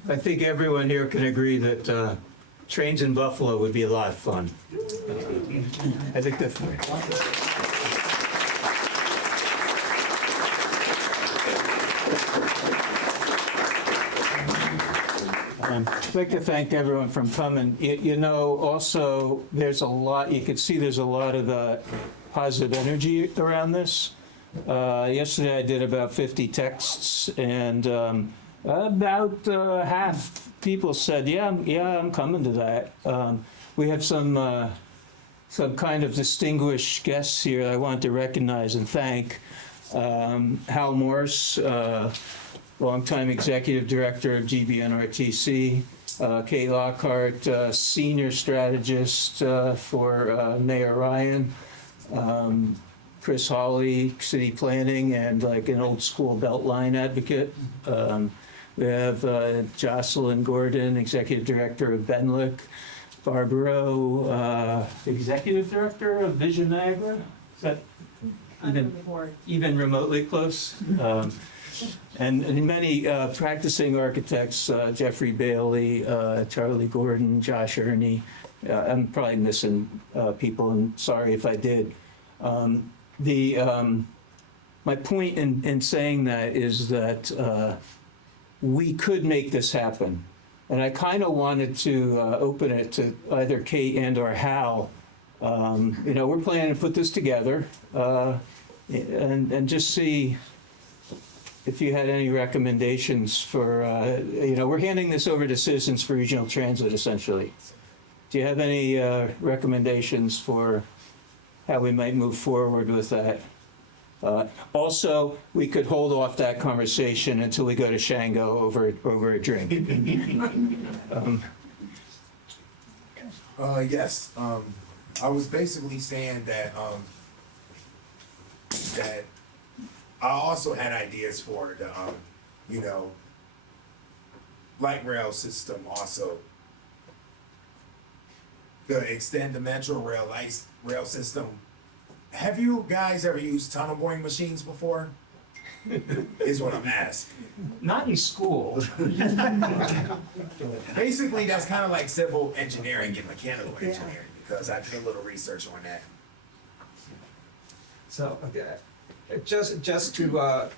I think everyone here can agree that trains in Buffalo would be a lot of fun. I think that's. I'd like to thank everyone for coming. Also, there's a lot, you can see there's a lot of positive energy around this. Yesterday I did about 50 texts, and about half people said, yeah, I'm coming to that. We have some kind of distinguished guests here I want to recognize and thank. Hal Morse, longtime executive director of GBNRTC, Kate Lockhart, senior strategist for Mayor Ryan, Chris Hawley, city planning, and like an old school Beltline advocate. We have Jocelyn Gordon, executive director of Benlick, Barbaro, executive director of Vision Niagara. Is that even remotely close? And many practicing architects, Jeffrey Bailey, Charlie Gordon, Josh Ernie. I'm probably missing people, and sorry if I did. My point in saying that is that we could make this happen. And I kind of wanted to open it to either Kate and or Hal You know, we're planning to put this together and just see if you had any recommendations for, you know, we're handing this over to Citizens for Regional Transit, essentially. Do you have any recommendations for how we might move forward with that? Also, we could hold off that conversation until we go to Shango over a drink. Yes. I was basically saying that that I also had ideas for the you know, light rail system also. To extend the Metro Rail rail system. Have you guys ever used tunnel boring machines before? Is what I'm asking. Not in school. Basically, that's kind of like civil engineering and mechanical engineering because I did a little research on that. So, just to,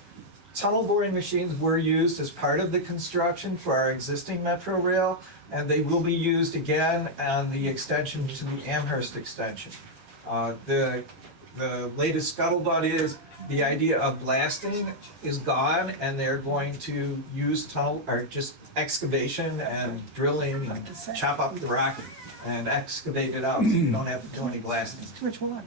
tunnel boring machines were used as part of the construction for our existing Metro Rail, and they will be used again on the extension to the Amherst extension. The latest scuttlebutt is the idea of blasting is gone, and they're going to use tunnel, or just excavation and drilling and chop up the rock and excavate it out, so you don't have to do any blasting. Too much water.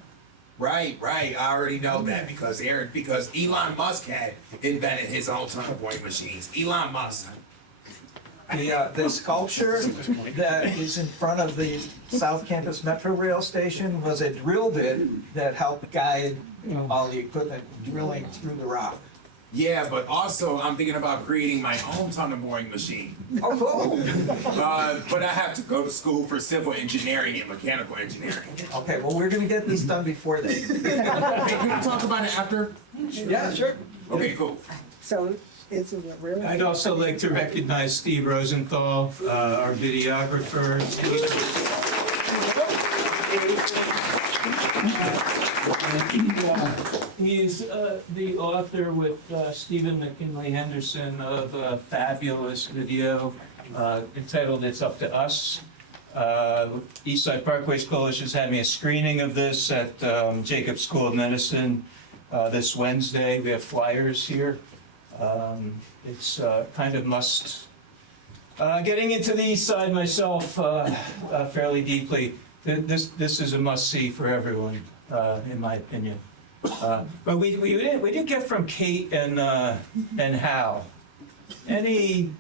Right. I already know that because Elon Musk had invented his own tunnel boring machines. Elon Musk. The sculpture that is in front of the South Campus Metro Rail Station was a drill bit that helped guide all the equipment drilling through the rock. Yeah, but also I'm thinking about creating my own tunnel boring machine. Oh, cool. But I have to go to school for civil engineering and mechanical engineering. Okay, well, we're gonna get this done before then. Hey, can we talk about it after? Yeah, sure. Okay, cool. So it's a real. I'd also like to recognize Steve Rosenthal, our videographer. He's the author with Stephen McKinley Henderson of a fabulous video entitled "It's Up to Us." Eastside Parkways Coalition's having a screening of this at Jacobs School of Medicine this Wednesday. We have flyers here. It's kind of must. Getting into the East Side myself fairly deeply, this is a must-see for everyone, in my opinion. But we did get from Kate and Hal anything.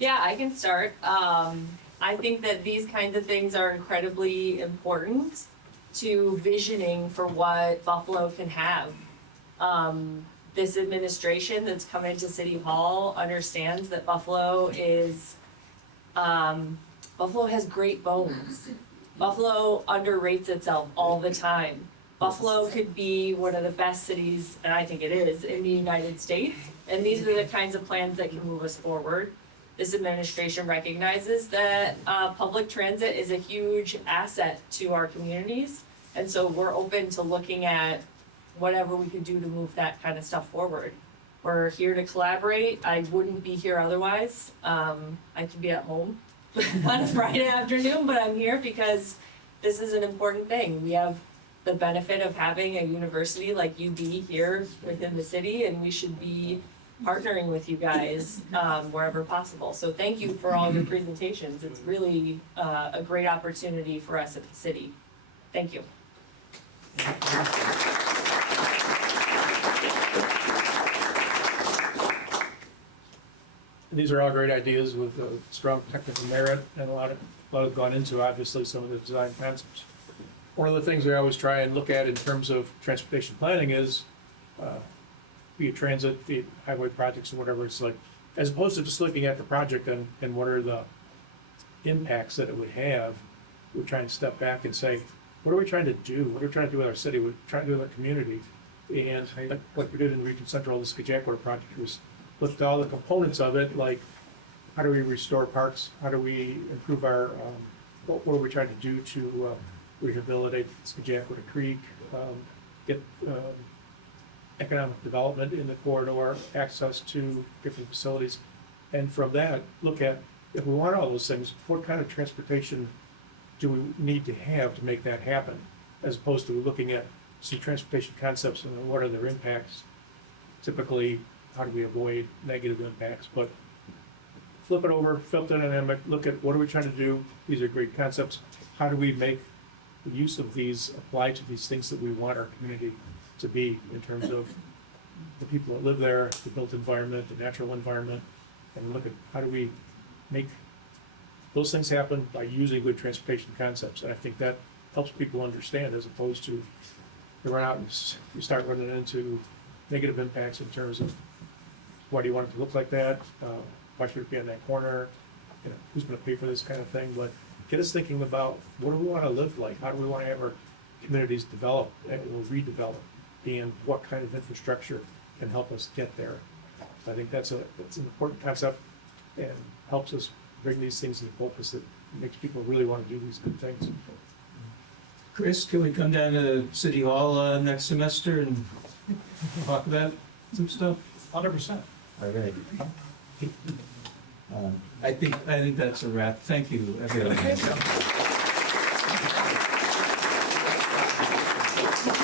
Yeah, I can start. I think that these kinds of things are incredibly important to visioning for what Buffalo can have. This administration that's come into City Hall understands that Buffalo has great bones. Buffalo underrates itself all the time. Buffalo could be one of the best cities, and I think it is, in the United States. And these are the kinds of plans that can move us forward. This administration recognizes that public transit is a huge asset to our communities. And so we're open to looking at whatever we can do to move that kind of stuff forward. We're here to collaborate. I wouldn't be here otherwise. I could be at home on a Friday afternoon, but I'm here because this is an important thing. We have the benefit of having a university like UB here within the city, and we should be partnering with you guys wherever possible. So thank you for all your presentations. It's really a great opportunity for us at the city. Thank you. These are all great ideas with strong technical merit and a lot have gone into, obviously, some of the design concepts. One of the things we always try and look at in terms of transportation planning is, be it transit, be it highway projects or whatever, it's like, as opposed to just looking at the project and what are the impacts that it would have, we try and step back and say, what are we trying to do? What are we trying to do with our city? What are we trying to do with our community? And like we did in Region Central, the Skagit-Water project was looked at all the components of it, like how do we restore parks? How do we improve our, what are we trying to do to rehabilitate Skagit-Water Creek, get economic development in the corridor, access to different facilities. And from that, look at if we want all those things, what kind of transportation do we need to have to make that happen? As opposed to looking at some transportation concepts and what are their impacts? Typically, how do we avoid negative impacts? But flip it over, flip the dynamic, look at what are we trying to do? These are great concepts. How do we make the use of these apply to these things that we want our community to be in terms of the people that live there, the built environment, the natural environment, and look at how do we make those things happen by using good transportation concepts. And I think that helps people understand as opposed to you run out and you start running into negative impacts in terms of why do you want it to look like that? Why should it be on that corner? You know, who's gonna pay for this kind of thing? But get us thinking about what do we wanna live like? How do we wanna have our communities develop or redevelop? And what kind of infrastructure can help us get there? So I think that's an important concept and helps us bring these things into focus that makes people really wanna do these good things. Chris, can we come down to City Hall next semester and talk about some stuff? 100%. All right. I think that's a wrap. Thank you, everyone.